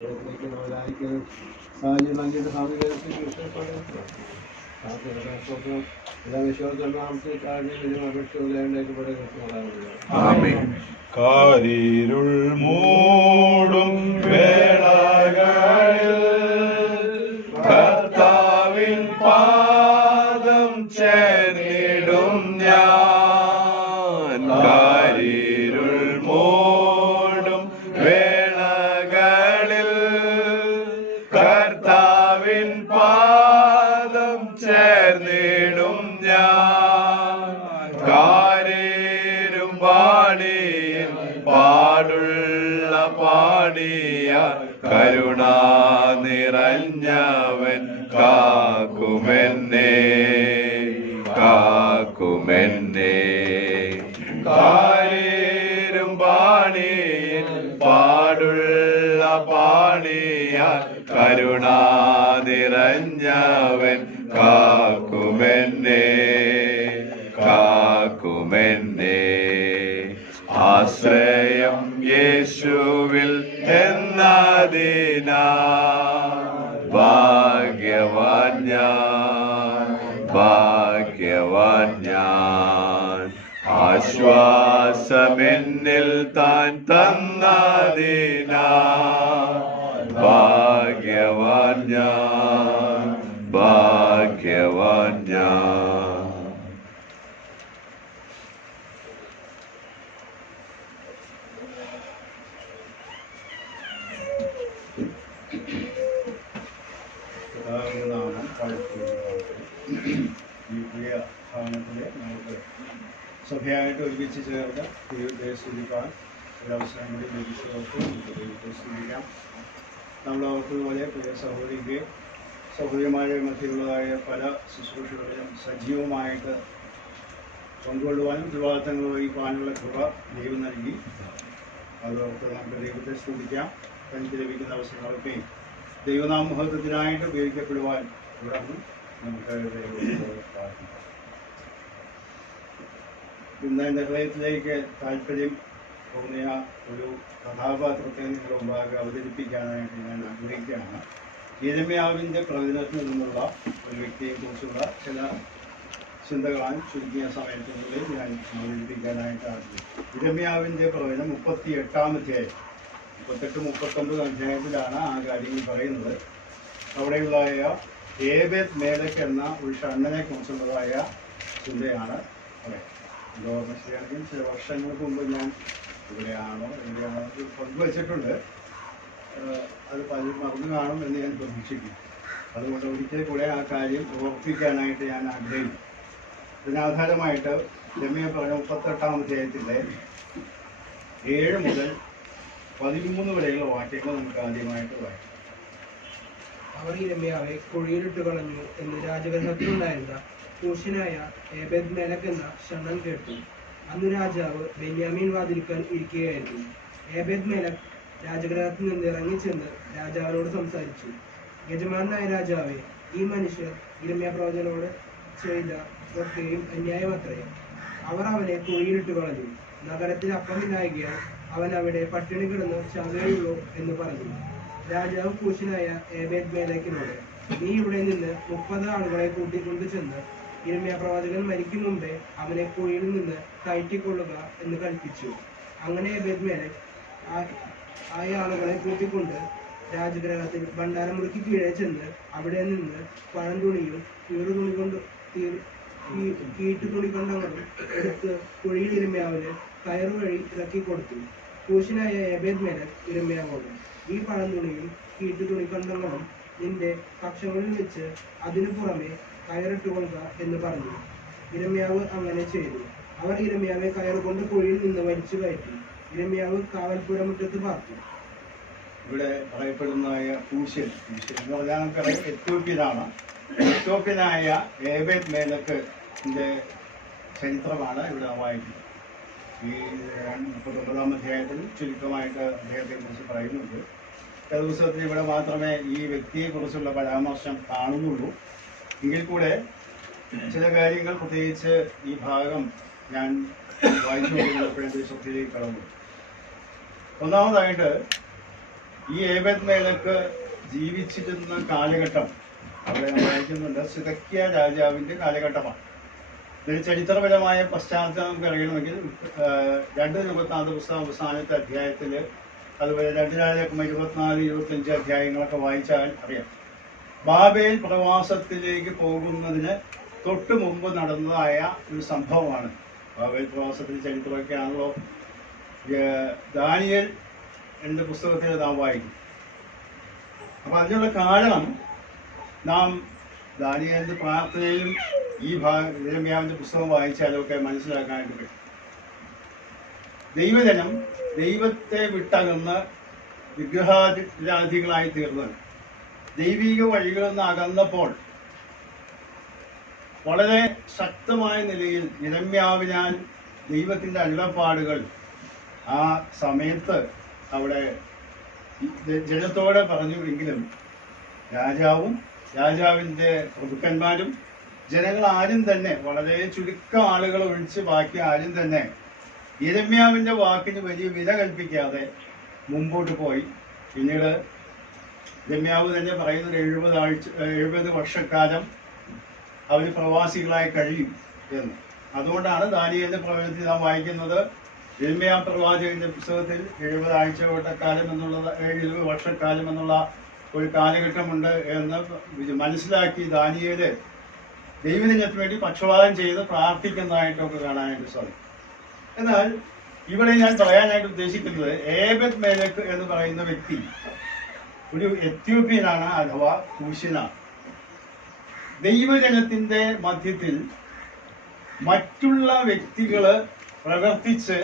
സാഹചര്യം നൽകിയിട്ട് സാമൂഹിക കാരിരുൾ മൂടും വേളകളിൽ കർത്താവിൻ പാദം ചേർന്നിടും ഞാൻ. കാരിരുൾ മൂടും വേളകളിൽ കർത്താവിൻ പാദം ചേർന്നിടും ഞാൻ. കാരേരും പാടിയിൽ പാടുള്ള പാടിയ കരുണ നിറഞ്ഞവൻ കാക്കുമെന്നെ കാക്കുമെന്നെ. കാരേരും പാടിയിൽ പാടുള്ള പാടിയ കരുണ നിറഞ്ഞവൻ കാക്കുമെന്നെ കാക്കുമെന്നെ. ആശ്രയം യേശുവിൽ എന്നതിനാ ഭാഗ്യവാൻ ഞാൻ ഭാഗ്യവാൻ ഞാൻ. ആശ്വാസമെന്നിൽ താൻ തന്നതിനാ ഭാഗ്യവാൻ ഞാൻ ഭാഗ്യവാൻ ഞാൻ. നാമം ഈ പുതിയ ഭവനത്തിൽ നമുക്ക് സഭയായിട്ട് ഒരുമിച്ച് ചേർന്ന് ദൈവത്തെ സ്തുതിക്കാൻ ഒരവസരം കൂടി ലഭിച്ചവർക്ക് ദൈവത്തെ സ്തുതിക്കാം. നമ്മൾ ഓർത്തതുപോലെ പുതിയ സഹോദരിമാരുടെ മധ്യമുള്ളതായ പല ശുശ്രൂഷകളിലും സജീവമായിട്ട് പങ്കുകൊള്ളുവാനും ഉത്തരവാദിത്തങ്ങൾ വഹിക്കാനുള്ള കൃപ ദൈവം നൽകി. അതോർത്ത് നമുക്ക് ദൈവത്തെ സ്തുതിക്കാം. തനിക്ക് ലഭിക്കുന്ന അവസരങ്ങളൊക്കെ ദൈവനാമഹത്വത്തിനായിട്ട് ഉപയോഗിക്കപ്പെടുവാൻ തുടർന്ന് നമുക്ക് ദൈവത്തോട് പ്രാർത്ഥിക്കാം. ഇന്ന് എൻ്റെ ഹൃദയത്തിലേക്ക് താല്പര്യം തോന്നിയ ഒരു കഥാപാത്രത്തെ നിങ്ങളുടെ മുമ്പാകെ അവതരിപ്പിക്കാനായിട്ട് ഞാൻ ആഗ്രഹിക്കുകയാണ്. യിരെമ്യാവിൻ്റെ പ്രവചനത്തിൽ നിന്നുള്ള ഒരു വ്യക്തിയെക്കുറിച്ചുള്ള ചില ചിന്തകളാണ് ചുരുങ്ങിയ സമയത്തിനുള്ളിൽ ഞാൻ അവതരിപ്പിക്കാനായിട്ട് ആഗ്രഹിക്കും. യിരെമ്യാവിൻ്റെ പ്രവചനം 38-ാം അധ്യായം 38-39 അധ്യായത്തിലാണ് ആ കാര്യങ്ങൾ പറയുന്നത്. അവിടെയുള്ള ഏബേദ് മേലക് എന്ന ഒരു ഷണ്ണനെ കുറിച്ചുള്ളതായ ചിന്തയാണ് പറയുന്നത്. എൻ്റെ ഓർമ്മ ശരിയാണെങ്കിൽ ചില വർഷങ്ങൾക്ക് മുമ്പ് ഞാൻ എവിടെയാണോ പങ്കുവച്ചിട്ടുണ്ട്. അത് പലരും മറന്നു കാണും എന്ന് ഞാൻ പ്രതീക്ഷിക്കുന്നു. അതുകൊണ്ട് ഒരിക്കൽ കൂടെ ആ കാര്യം ഓർപ്പിക്കാനായിട്ട് ഞാൻ ആഗ്രഹിക്കും. ഇതിനാധാരമായിട്ട് യിരെമ്യാ പറഞ്ഞ 38-ാം അധ്യായത്തിലെ 7 മുതൽ 13 വരെയുള്ള വാക്യങ്ങൾ നമുക്ക് ആദ്യമായിട്ട് വായിക്കാം. അവർ യിരെമ്യാവെ കുഴിയിലിട്ട് കളഞ്ഞു എന്ന് രാജഗൃഹത്തിലുണ്ടായിരുന്ന കൂഷ്യനായ ഏബേദ് മേലക് എന്ന ഷണ്ണൻ കേട്ടു. അന്ന് രാജാവ് ബെന്യാമീൻ വാതിൽക്കൽ ഇരിക്കുകയായിരുന്നു. ഏബേദ് മേലക് രാജഗൃഹത്തിൽ നിന്ന് ഇറങ്ങിച്ചെന്ന് രാജാവിനോട് സംസാരിച്ചു. യജമാനായ രാജാവെ, ഈ മനുഷ്യർ യിരെമ്യാ പ്രവചനോട് ചെയ്ത ഒക്കെയും അന്യായമത്രേ. അവർ അവനെ കുഴിയിലിട്ട് കളഞ്ഞു. നഗരത്തിൽ അപ്പമില്ലായകയാൽ അവൻ അവിടെ പട്ടിണി കിടന്ന് ചാകുകയുള്ളൂ എന്ന് പറഞ്ഞു. രാജാവ് കൂശനായ ഏബേദ് മേലക്കിനോട്, നീ ഇവിടെ നിന്ന് 30 ആളുകളെ കൂട്ടിക്കൊണ്ടു ചെന്ന് യിരെമ്യാ പ്രവാചകൻ മരിക്കും മുമ്പേ അവനെ കുഴിയിൽ നിന്ന് കയറ്റിക്കൊള്ളുക എന്ന് കൽപ്പിച്ചു. അങ്ങനെ ഏബേദ് മേലക് ആ ആളുകളെ കൂട്ടിക്കൊണ്ട് രാജഗ്രഹത്തിൽ ഭണ്ഡാരമുറിക്ക് കീഴെ ചെന്ന് അവിടെ നിന്ന് പഴംതുണിയും കീട്ടുതുണിക്കണ്ടങ്ങളും എടുത്ത് കുഴിയിൽ യിരെമ്യാവിന് കയറുവഴി ഇറക്കിക്കൊടുത്തു. കൂശനായ ഏബേദ് മേലക് യിരെമ്യാവോട്, ഈ പഴംതുണിയും കീട്ടുതുണിക്കണ്ടങ്ങളും നിന്റെ പക്ഷങ്ങളിൽ വെച്ച് അതിനു പുറമെ കയറിട്ടുകൊള്ളുക എന്ന് പറഞ്ഞു. യിരെമ്യാവ് അങ്ങനെ ചെയ്തു. അവർ യിരെമ്യാവെ കയറുകൊണ്ട് കുഴിയിൽ നിന്ന് വലിച്ചു കയറ്റി. യിരെമ്യാവ് കാവൽപ്പുരമുറ്റത്ത് പാർത്തു. ഇവിടെ പറയപ്പെടുന്നതായ കൂഷ്യൻ എന്ന് പറഞ്ഞാൽ നമുക്കറിയാം എത്യോപ്യനാണ്. എത്യോപ്യനായ ഏബേദ് മേലക്കിൻ്റെ ചരിത്രമാണ് ഇവിടെ വായിക്കുന്നത്. ഈ 39-ാം അധ്യായത്തിൽ ചുരുക്കമായിട്ട് അദ്ദേഹത്തെക്കുറിച്ച് പറയുന്നുണ്ട്. പുസ്തകത്തിൽ ഇവിടെ മാത്രമേ ഈ വ്യക്തിയെക്കുറിച്ചുള്ള പരാമർശം കാണുന്നുള്ളൂ. എങ്കിൽ കൂടെ ചില കാര്യങ്ങൾ പ്രത്യേകിച്ച് ഈ ഭാഗം ഞാൻ വായിച്ചു നോക്കിയപ്പോഴത്തെ ശ്രദ്ധയിലേക്ക് കടന്നു. ഒന്നാമതായിട്ട് ഈ ഏബദ് മേലക്ക് ജീവിച്ചിരുന്ന കാലഘട്ടം അവിടെ വായിക്കുന്നുണ്ട്, സിദക്കിയ രാജാവിൻ്റെ കാലഘട്ടമാണ്. ഇതിന് ചരിത്രപരമായ പശ്ചാത്തലം നമുക്ക് അറിയണമെങ്കിൽ 2 നിബത്താന്ത പുസ്തകം അവസാനത്തെ അധ്യായത്തിൽ, അതുപോലെ 2 രാജാക്കന്മാർ 24-25 അധ്യായങ്ങളൊക്കെ വായിച്ചാൽ അറിയാം. ബാബേൽ പ്രവാസത്തിലേക്ക് പോകുന്നതിന് തൊട്ട് മുമ്പ് നടന്നതായ ഒരു സംഭവമാണ്. ബാബേൽ പ്രവാസത്തിൻ്റെ ചരിത്രമൊക്കെയാണല്ലോ ദാനിയേൽ എൻ്റെ പുസ്തകത്തിൽ നാം വായിക്കും. അപ്പം അതിനുള്ള കാരണം നാം ദാനിയേലിൻ്റെ പ്രാർത്ഥനയിലും ഈ യിരെമ്യാവിൻ്റെ പുസ്തകം വായിച്ചാലൊക്കെ മനസ്സിലാക്കാനായിട്ട് പറ്റും. ദൈവജനം ദൈവത്തെ വിട്ടകന്ന് വിഗ്രഹാരാധികളായി തീർന്നത്, ദൈവിക വഴികളിൽ നിന്ന് അകന്നപ്പോൾ വളരെ ശക്തമായ നിലയിൽ യിരെമ്യാവിനാൽ ദൈവത്തിൻ്റെ അരുളപ്പാടുകൾ ആ സമയത്ത് അവിടെ ജനത്തോടെ പറഞ്ഞുവെങ്കിലും രാജാവും രാജാവിൻ്റെ പ്രഭുക്കന്മാരും ജനങ്ങൾ ആരും തന്നെ, വളരെ ചുരുക്കം ആളുകൾ ഒഴിച്ച് ബാക്കി ആരും തന്നെ യിരെമ്യാവിൻ്റെ വാക്കിന് വലിയ വില കൽപ്പിക്കാതെ മുമ്പോട്ട് പോയി. പിന്നീട് യിരെമ്യാവ് തന്നെ പറയുന്നത് 70 വർഷക്കാലം അവർ പ്രവാസികളായി കഴിയും എന്ന്. അതുകൊണ്ടാണ് ദാനിയേലിന്റെ പ്രവചനത്തിൽ നാം വായിക്കുന്നത്, യിരെമ്യാവ് പ്രവാചകന്റെ പുസ്തകത്തിൽ 70 ആഴ്ചവട്ടക്കാലം എന്നുള്ളത് 70 വർഷക്കാലം എന്നുള്ള ഒരു കാലഘട്ടമുണ്ട് എന്ന് മനസ്സിലാക്കി ദാനിയേല് ദൈവജനത്തിന് വേണ്ടി പക്ഷപാതം ചെയ്ത് പ്രാർത്ഥിക്കുന്നതായിട്ടൊക്കെ കാണാനായിട്ട് സാധിക്കും. എന്നാൽ ഇവിടെ ഞാൻ പറയാനായിട്ട് ഉദ്ദേശിക്കുന്നത്, ഏബദ് മേലക്ക് എന്ന് പറയുന്ന വ്യക്തി ഒരു എത്യോപ്യനാണ്, അഥവാ കൂശനാണ്. ദൈവജനത്തിന്റെ മധ്യത്തിൽ മറ്റുള്ള വ്യക്തികള് പ്രവർത്തിച്ച്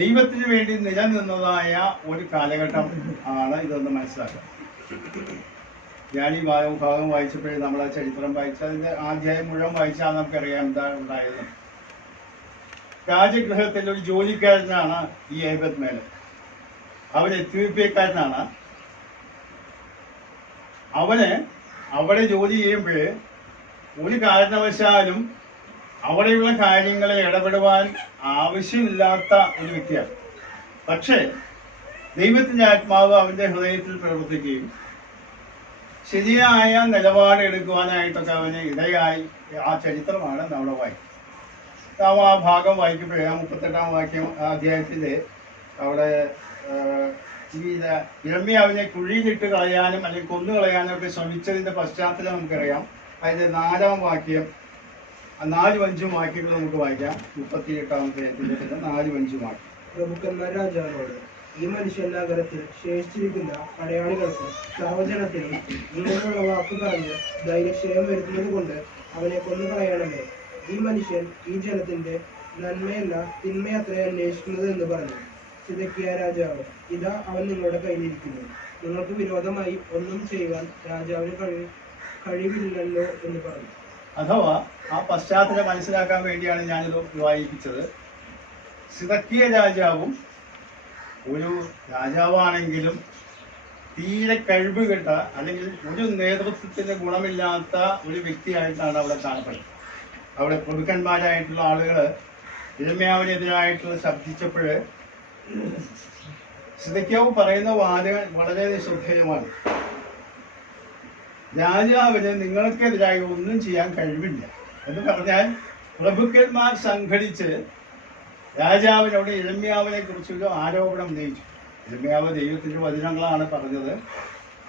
ദൈവത്തിന് വേണ്ടി നിലനിന്നതായ ഒരു കാലഘട്ടം ആണ് ഇതെന്ന് മനസ്സിലാക്കുക. ഞാൻ ഈ ഭാഗം വായിച്ചപ്പോഴേ നമ്മൾ ആ ചരിത്രം വായിച്ച അതിന്റെ അധ്യായം മുഴുവൻ വായിച്ചാൽ നമുക്കറിയാം എന്താ ഉണ്ടായത്. രാജഗൃഹത്തിൽ ഒരു ജോലിക്കാരനാണ് ഈ ഏബദ് മേലക്ക്. അവൻ എത്യോപ്യക്കാരനാണ്. അവന് അവിടെ ജോലി ചെയ്യുമ്പോൾ ഒരു കാരണവശാലും അവിടെയുള്ള കാര്യങ്ങളിൽ ഇടപെടുവാൻ ആവശ്യമില്ലാത്ത ഒരു വ്യക്തിയാണ്. പക്ഷേ ദൈവത്തിൻ്റെ ആത്മാവ് അവൻ്റെ ഹൃദയത്തിൽ പ്രവർത്തിക്കുകയും ശരിയായ നിലപാട് എടുക്കുവാനായിട്ടൊക്കെ അവന് ഇടയായി. ആ ചരിത്രമാണ് നമ്മുടെ വായിക്കുന്നത്. നാം ആ ഭാഗം വായിക്കുമ്പോഴേ ആ 38-ാം അധ്യായത്തില് അവിടെ ഈ യിരെമ്യാവിനെ കുഴിയിലിട്ട് കളയാനും അല്ലെങ്കിൽ കൊന്നുകളയാനും ഒക്കെ ശ്രമിച്ചതിന്റെ പശ്ചാത്തലം നമുക്കറിയാം. അതിന്റെ 4-ാം വാക്യം, 4-5 വാക്യങ്ങൾ നമുക്ക് വായിക്കാം. 38-ാം അധ്യായത്തിന്റെ 4-5 വാക്യം. പ്രഭുക്കന്മാർ രാജാവിനോട്, ഈ മനുഷ്യൻ നഗരത്തിൽ ശേഷിച്ചിരിക്കുന്ന പടയാളികൾക്കും സർവജനത്തിനും ഇങ്ങനെയുള്ള വാക്ക് പറഞ്ഞ് ധൈര്യക്ഷയം വരുത്തുന്നത് കൊണ്ട് അവനെ കൊന്നുകളയണമേ. ഈ മനുഷ്യൻ ഈ ജനത്തിന്റെ നന്മയല്ല തിന്മയത്ര അന്വേഷിക്കുന്നത് എന്ന് പറഞ്ഞു. സിദക്കിയ രാജാവ്, ഇതാ അവൻ നിങ്ങളുടെ കയ്യിലിരിക്കുന്നു, നിങ്ങൾക്ക് വിരോധമായി ഒന്നും ചെയ്യുവാൻ രാജാവിന് കഴിവില്ലല്ലോ എന്ന് പറഞ്ഞു. അഥവാ ആ പശ്ചാത്തലം മനസ്സിലാക്കാൻ വേണ്ടിയാണ് ഞാനിത് വായിപ്പിച്ചത്. സിദക്കിയ രാജാവും ഒരു രാജാവാണെങ്കിലും തീരെ കഴിവുകെട്ട അല്ലെങ്കിൽ ഒരു നേതൃത്വത്തിന് ഗുണമില്ലാത്ത ഒരു വ്യക്തിയായിട്ടാണ് അവിടെ കാണപ്പെടുന്നത്. അവിടെ പ്രഭുക്കന്മാരായിട്ടുള്ള ആളുകൾ യിരെമ്യാവിനെതിരായിട്ടുള്ള ശബ്ദിച്ചപ്പോൾ സിദക്കിയാവ് പറയുന്ന വാദങ്ങൾ വളരെ ശ്രദ്ധേയമാണ്. രാജാവിന് നിങ്ങൾക്കെതിരായി ഒന്നും ചെയ്യാൻ കഴിവില്ല എന്ന് പറഞ്ഞാൽ പ്രഭുക്കന്മാർ സംഘടിച്ച് രാജാവിനോട് യിരെമ്യാവിനെ കുറിച്ചൊരു ആരോപണം ഉന്നയിച്ചു. യിരെമ്യാവ് ദൈവത്തിൻ്റെ വചനങ്ങളാണ് പറഞ്ഞത്.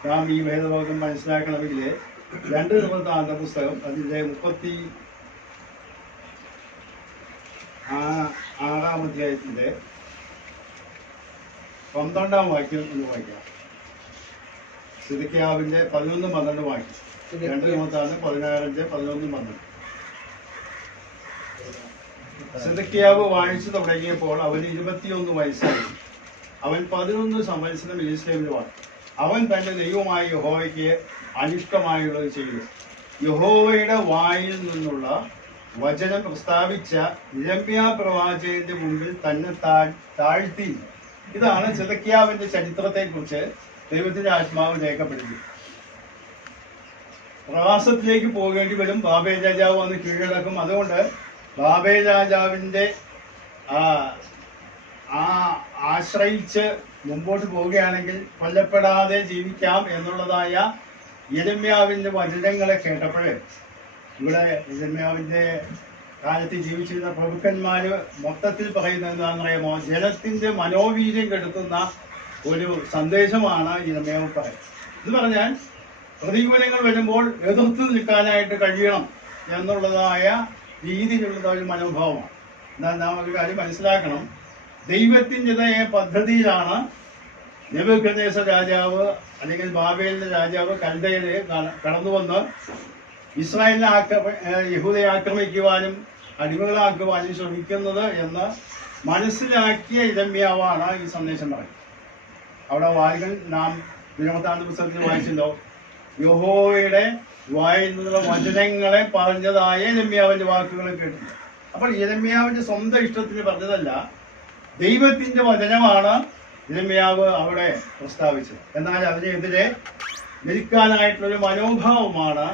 നാം ഈ വേദഭാഗം മനസ്സിലാക്കണമെങ്കിൽ 2 നിബത്താന്ത പുസ്തകം അതിൻ്റെ 36-ാം അധ്യായത്തിൻ്റെ 12-ാം വാക്യം എന്ന് വായിക്കാം. സിദക്കിയാവിന്റെ 11-12 വാക്യം. 2 നിബത്താന്ത 16-11-12. സിദക്കിയാവ് വായിച്ചു തുടങ്ങിയപ്പോൾ അവന് 21 വയസ്സായി. അവൻ 11 സംവത്സരം യെരൂശലേമിൽ വാണു. അവൻ തന്റെ ദൈവമായ യഹോവയ്ക്ക് അനിഷ്ടമായുള്ളത് ചെയ്തു. യഹോവയുടെ വായിൽ നിന്നുള്ള വചനം പ്രസ്താവിച്ച യിരെമ്യാ പ്രവാചകന്റെ മുമ്പിൽ തന്നെ താഴ്ത്തി. ഇതാണ് സിദക്കിയാവിന്റെ ചരിത്രത്തെ കുറിച്ച് ദൈവത്തിന്റെ ആത്മാവ് രേഖപ്പെടുത്തി. പ്രവാസത്തിലേക്ക് പോകേണ്ടി വരും. ബാബേൽ രാജാവ് വന്ന് കീഴടക്കും. അതുകൊണ്ട് ബാബേൽ രാജാവിന്റെ ആശ്രയിച്ച് മുമ്പോട്ട് പോവുകയാണെങ്കിൽ കൊല്ലപ്പെടാതെ ജീവിക്കാം എന്നുള്ളതായ യിരെമ്യാവിന്റെ വചനങ്ങളെ കേട്ടപ്പോൾ ഇവിടെ യിരെമ്യാവിന്റെ കാലത്ത് ജീവിച്ചിരുന്ന പ്രഭുക്കന്മാര് മൊത്തത്തിൽ പറയുന്നത് എന്താണെന്ന് അറിയാമോ? ജനത്തിന്റെ മനോവീര്യം കെടുത്തുന്ന ഒരു സന്ദേശമാണ് യിരെമ്യാവ് പറയുന്നത്. എന്ന് പറഞ്ഞാൽ പ്രതികൂലങ്ങൾ വരുമ്പോൾ എതിർത്ത് നിൽക്കാനായിട്ട് കഴിയണം എന്നുള്ളതായ രീതിയിലുള്ള ഒരു മനോഭാവമാണ്. എന്നാൽ നാം ഒരു കാര്യം മനസ്സിലാക്കണം, ദൈവത്തിൻ്റെതായ പദ്ധതിയിലാണ് നെബൂഖദ്നേസർ രാജാവ് അല്ലെങ്കിൽ ബാബേലിന്റെ രാജാവ് കൽദയരെ കടന്നു വന്ന് ഇസ്രായേലിനെ യഹൂദയെ ആക്രമിക്കുവാനും അടിമകളാക്കുവാനും ശ്രമിക്കുന്നത് എന്ന് മനസ്സിലാക്കിയ യിരെമ്യാവാണ് ഈ സന്ദേശം പറയുന്നത്. അവിടെ വായികൾ നാം ദിനവൃത്താന്ത പുസ്തകത്തിൽ വായിച്ചല്ലോ, യഹോവയുടെ വായിൽ നിന്നുള്ള വചനങ്ങളെ പറഞ്ഞതായ യിരെമ്യാവിന്റെ വാക്കുകൾ കേട്ടിട്ടുണ്ട്. അപ്പോൾ യിരെമ്യാവിന്റെ സ്വന്തം ഇഷ്ടത്തിന് പറഞ്ഞതല്ല, ദൈവത്തിന്റെ വചനമാണ് യിരെമ്യാവ് അവിടെ പ്രസ്താവിച്ചത്. എന്നാൽ അതിനെതിരെ നിൽക്കാനായിട്ടുള്ളൊരു മനോഭാവമാണ്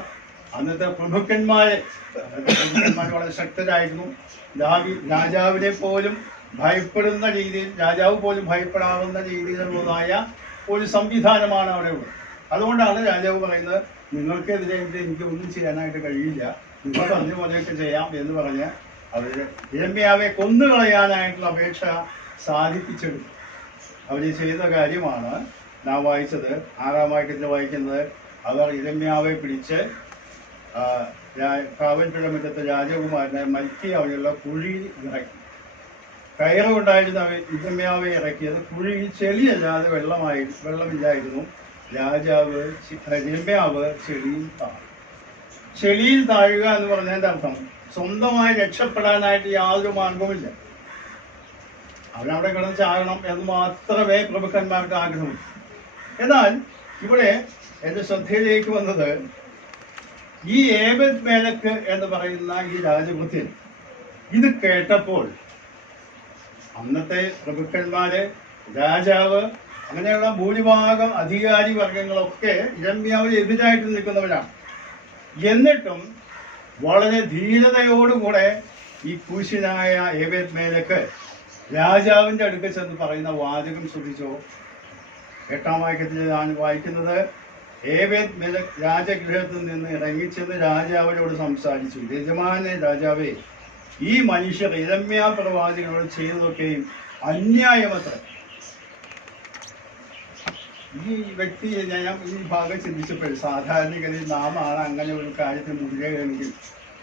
അന്നത്തെ പ്രഭുക്കന്മാര് വളരെ ശക്തരായിരുന്നു. രാജാവിനെ പോലും ഭയപ്പെടുന്ന രീതിയിൽ, രാജാവ് പോലും ഭയപ്പെടാവുന്ന രീതിയിലുള്ളതായ ഒരു സംവിധാനമാണ് അവിടെ ഉള്ളത്. അതുകൊണ്ടാണ് രാജാവ് പറയുന്നത്, നിങ്ങൾക്കെതിരെ എനിക്ക് ഒന്നും ചെയ്യാനായിട്ട് കഴിയില്ല, നിങ്ങൾ പറഞ്ഞ പോലെയൊക്കെ ചെയ്യാം എന്ന് പറഞ്ഞ് അവര് യിരെമ്യാവെ കൊന്നുകളയാനായിട്ടുള്ള അപേക്ഷ സാധിപ്പിച്ചെടുത്തു. അവര് ചെയ്ത കാര്യമാണ് നാം വായിച്ചത്. 6-ാം വാക്യത്തിൽ വായിക്കുന്നത്, അവർ യിരെമ്യാവെ പിടിച്ച് കാവൽപ്പുഴമുറ്റത്തെ രാജകുമാരനെ മൽക്കിയാവിനുള്ള കുഴിയിൽ ഇറക്കി. കയറുകൊണ്ടായിരുന്നു യിരെമ്യാവെ ഇറക്കിയത്. കുഴിയിൽ ചെളിയല്ലാതെ വെള്ളമില്ലായിരുന്നു. യിരെമ്യാവ് ചെളിയിൽ താഴു. ചെളിയിൽ താഴുക എന്ന് പറഞ്ഞതിന്റെ അർത്ഥം സ്വന്തമായി രക്ഷപ്പെടാനായിട്ട് യാതൊരു മാർഗവുമില്ല. അവനവിടെ കിടന്ന് ചാകണം എന്ന് മാത്രമേ പ്രഭുക്കന്മാർക്ക് ആഗ്രഹമുള്ളൂ. എന്നാൽ ഇവിടെ എന്റെ ശ്രദ്ധയിലേക്ക് വന്നത്, ഈ ഏബെദ് മേലക്ക് എന്ന് പറയുന്ന ഈ രാജപുത്രൻ ഇത് കേട്ടപ്പോൾ അന്നത്തെ പ്രഭുക്കന്മാര്, രാജാവ്, അങ്ങനെയുള്ള ഭൂരിഭാഗം അധികാരി വർഗങ്ങളൊക്കെ യിരെമ്യാവിന് എതിരായിട്ട് നിൽക്കുന്നവരാണ്. എന്നിട്ടും വളരെ ധീരതയോടുകൂടെ ഈ കൂശിനായ ഏബെദ് മേലക്ക് രാജാവിന്റെ അടുക്കൽ ചെന്ന് പറയുന്ന വാചകം ശ്രദ്ധിച്ചോ. 8-ാം വാക്യത്തിൽ ഞാൻ വായിക്കുന്നത്, ഏബെദ് മേലക്ക് രാജഗൃഹത്തിൽ നിന്ന് ഇറങ്ങിച്ചെന്ന് രാജാവിനോട് സംസാരിച്ചു. യജമാനെ രാജാവേ, ഈ മനുഷ്യർ യിരെമ്യാ പ്രവാചകനോട് ചെയ്തതൊക്കെയും അന്യായമത്ര. ഈ വ്യക്തി, ഞാൻ ഈ ഭാഗം ചിന്തിച്ചപ്പോൾ സാധാരണഗതിയിൽ നാം ആണ് അങ്ങനെ ഒരു കാര്യത്തിൽ മുഴുകയാണെങ്കിൽ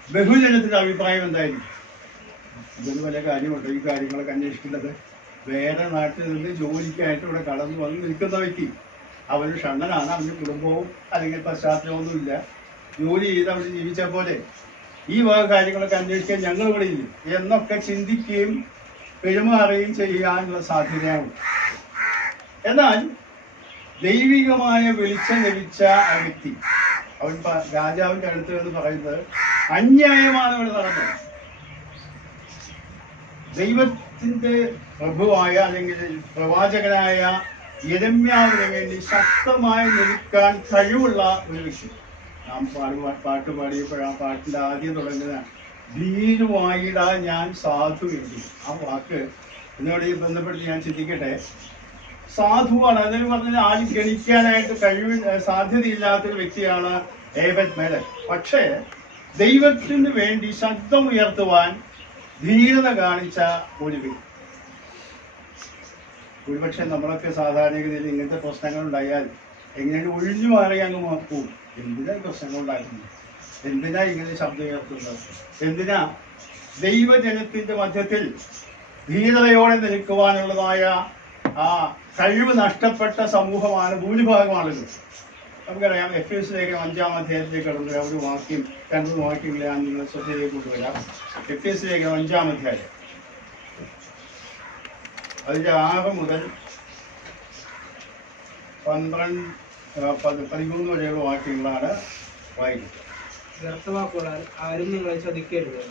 ബഹുജനത്തിന്റെ അഭിപ്രായം എന്തായിരിക്കും? ഇതൊരു വലിയ കാര്യമുണ്ട് ഈ കാര്യങ്ങളൊക്കെ അന്വേഷിക്കുന്നത്. വേറെ നാട്ടിൽ നിന്ന് ജോലിക്കായിട്ട് ഇവിടെ കടന്നു വന്ന് നിൽക്കുന്ന വ്യക്തി, അവന് ഷണ്ണനാണ്, അവന് കുടുംബവും അല്ലെങ്കിൽ പശ്ചാത്തലമൊന്നുമില്ല, ജോലി ചെയ്ത് അവന് ജീവിച്ച പോലെ ഈ വക കാര്യങ്ങളൊക്കെ അന്വേഷിക്കാൻ ഞങ്ങൾ ഇവിടെ ഇല്ല എന്നൊക്കെ ചിന്തിക്കുകയും പെരുമാറുകയും ചെയ്യാനുള്ള സാധ്യതയാണ്. എന്നാൽ ദൈവികമായ വെളിച്ചം ലഭിച്ച ആ വ്യക്തി, അവൻ രാജാവിന്റെ അടുത്ത് എന്ന് പറയുന്നത് അന്യായമാണ് ഇവിടെ നടന്നത്. ദൈവത്തിന്റെ പ്രഭുവായ അല്ലെങ്കിൽ പ്രവാചകനായ യിരെമ്യാവിന് വേണ്ടി ശക്തമായി നിൽക്കാൻ കഴിവുള്ള ഒരു വ്യക്തി. നാം പാട്ട് പാടിയപ്പോൾ ആ പാട്ടിന്റെ ആദ്യം തുടങ്ങുന്ന ധീരുവായിടാ ഞാൻ സാധു എഴുതി. ആ വാക്ക് എന്നോട് ബന്ധപ്പെടുത്തി ഞാൻ ചിന്തിക്കട്ടെ. സാധുവാണ്, അതിന് പറഞ്ഞാൽ ആരും ഗണിക്കാനായിട്ട് സാധ്യതയില്ലാത്തൊരു വ്യക്തിയാണ് ഏബെദ് മേലക്ക്. പക്ഷേ ദൈവത്തിന് വേണ്ടി ശബ്ദം ഉയർത്തുവാൻ ധീരത കാണിച്ച ഒരു വ്യക്തി. ഒരുപക്ഷെ നമ്മളൊക്കെ സാധാരണഗതിയിൽ ഇങ്ങനത്തെ പ്രശ്നങ്ങൾ ഉണ്ടായാൽ എങ്ങനെ ഒഴിഞ്ഞു മാറി അങ്ങ് പോകും. എന്തിനാ പ്രശ്നങ്ങൾ ഉണ്ടാക്കുന്നത്? എന്തിനാ ഇങ്ങനെ ശബ്ദം ഉയർത്തുന്നത്? എന്തിനാ? ദൈവജനത്തിന്റെ മധ്യത്തിൽ ധീരതയോടെ നിൽക്കുവാനുള്ളതായ ആ കഴിവ് നഷ്ടപ്പെട്ട സമൂഹമാണ് ഭൂരിഭാഗം ആളുകൾ. നമുക്കറിയാം, എഫേസ്യ ലേഖനം 5-ാം അധ്യായത്തിലേക്ക് കടന്നു ഒരു വാക്യം, 2 വാക്യങ്ങളെ ഞാൻ നിങ്ങളുടെ ശ്രദ്ധയിലേക്ക് കൊണ്ടുവരാം. എഫേസ്യ ലേഖനം 5-ാം അധ്യായം അതിന്റെ 6 മുതൽ 13 വരെയുള്ള വാക്യങ്ങളാണ് വായിക്കുന്നത്. വ്യർത്ഥവാക്കുകളാൽ ആരും നിങ്ങളെ ചതിക്കരുത്.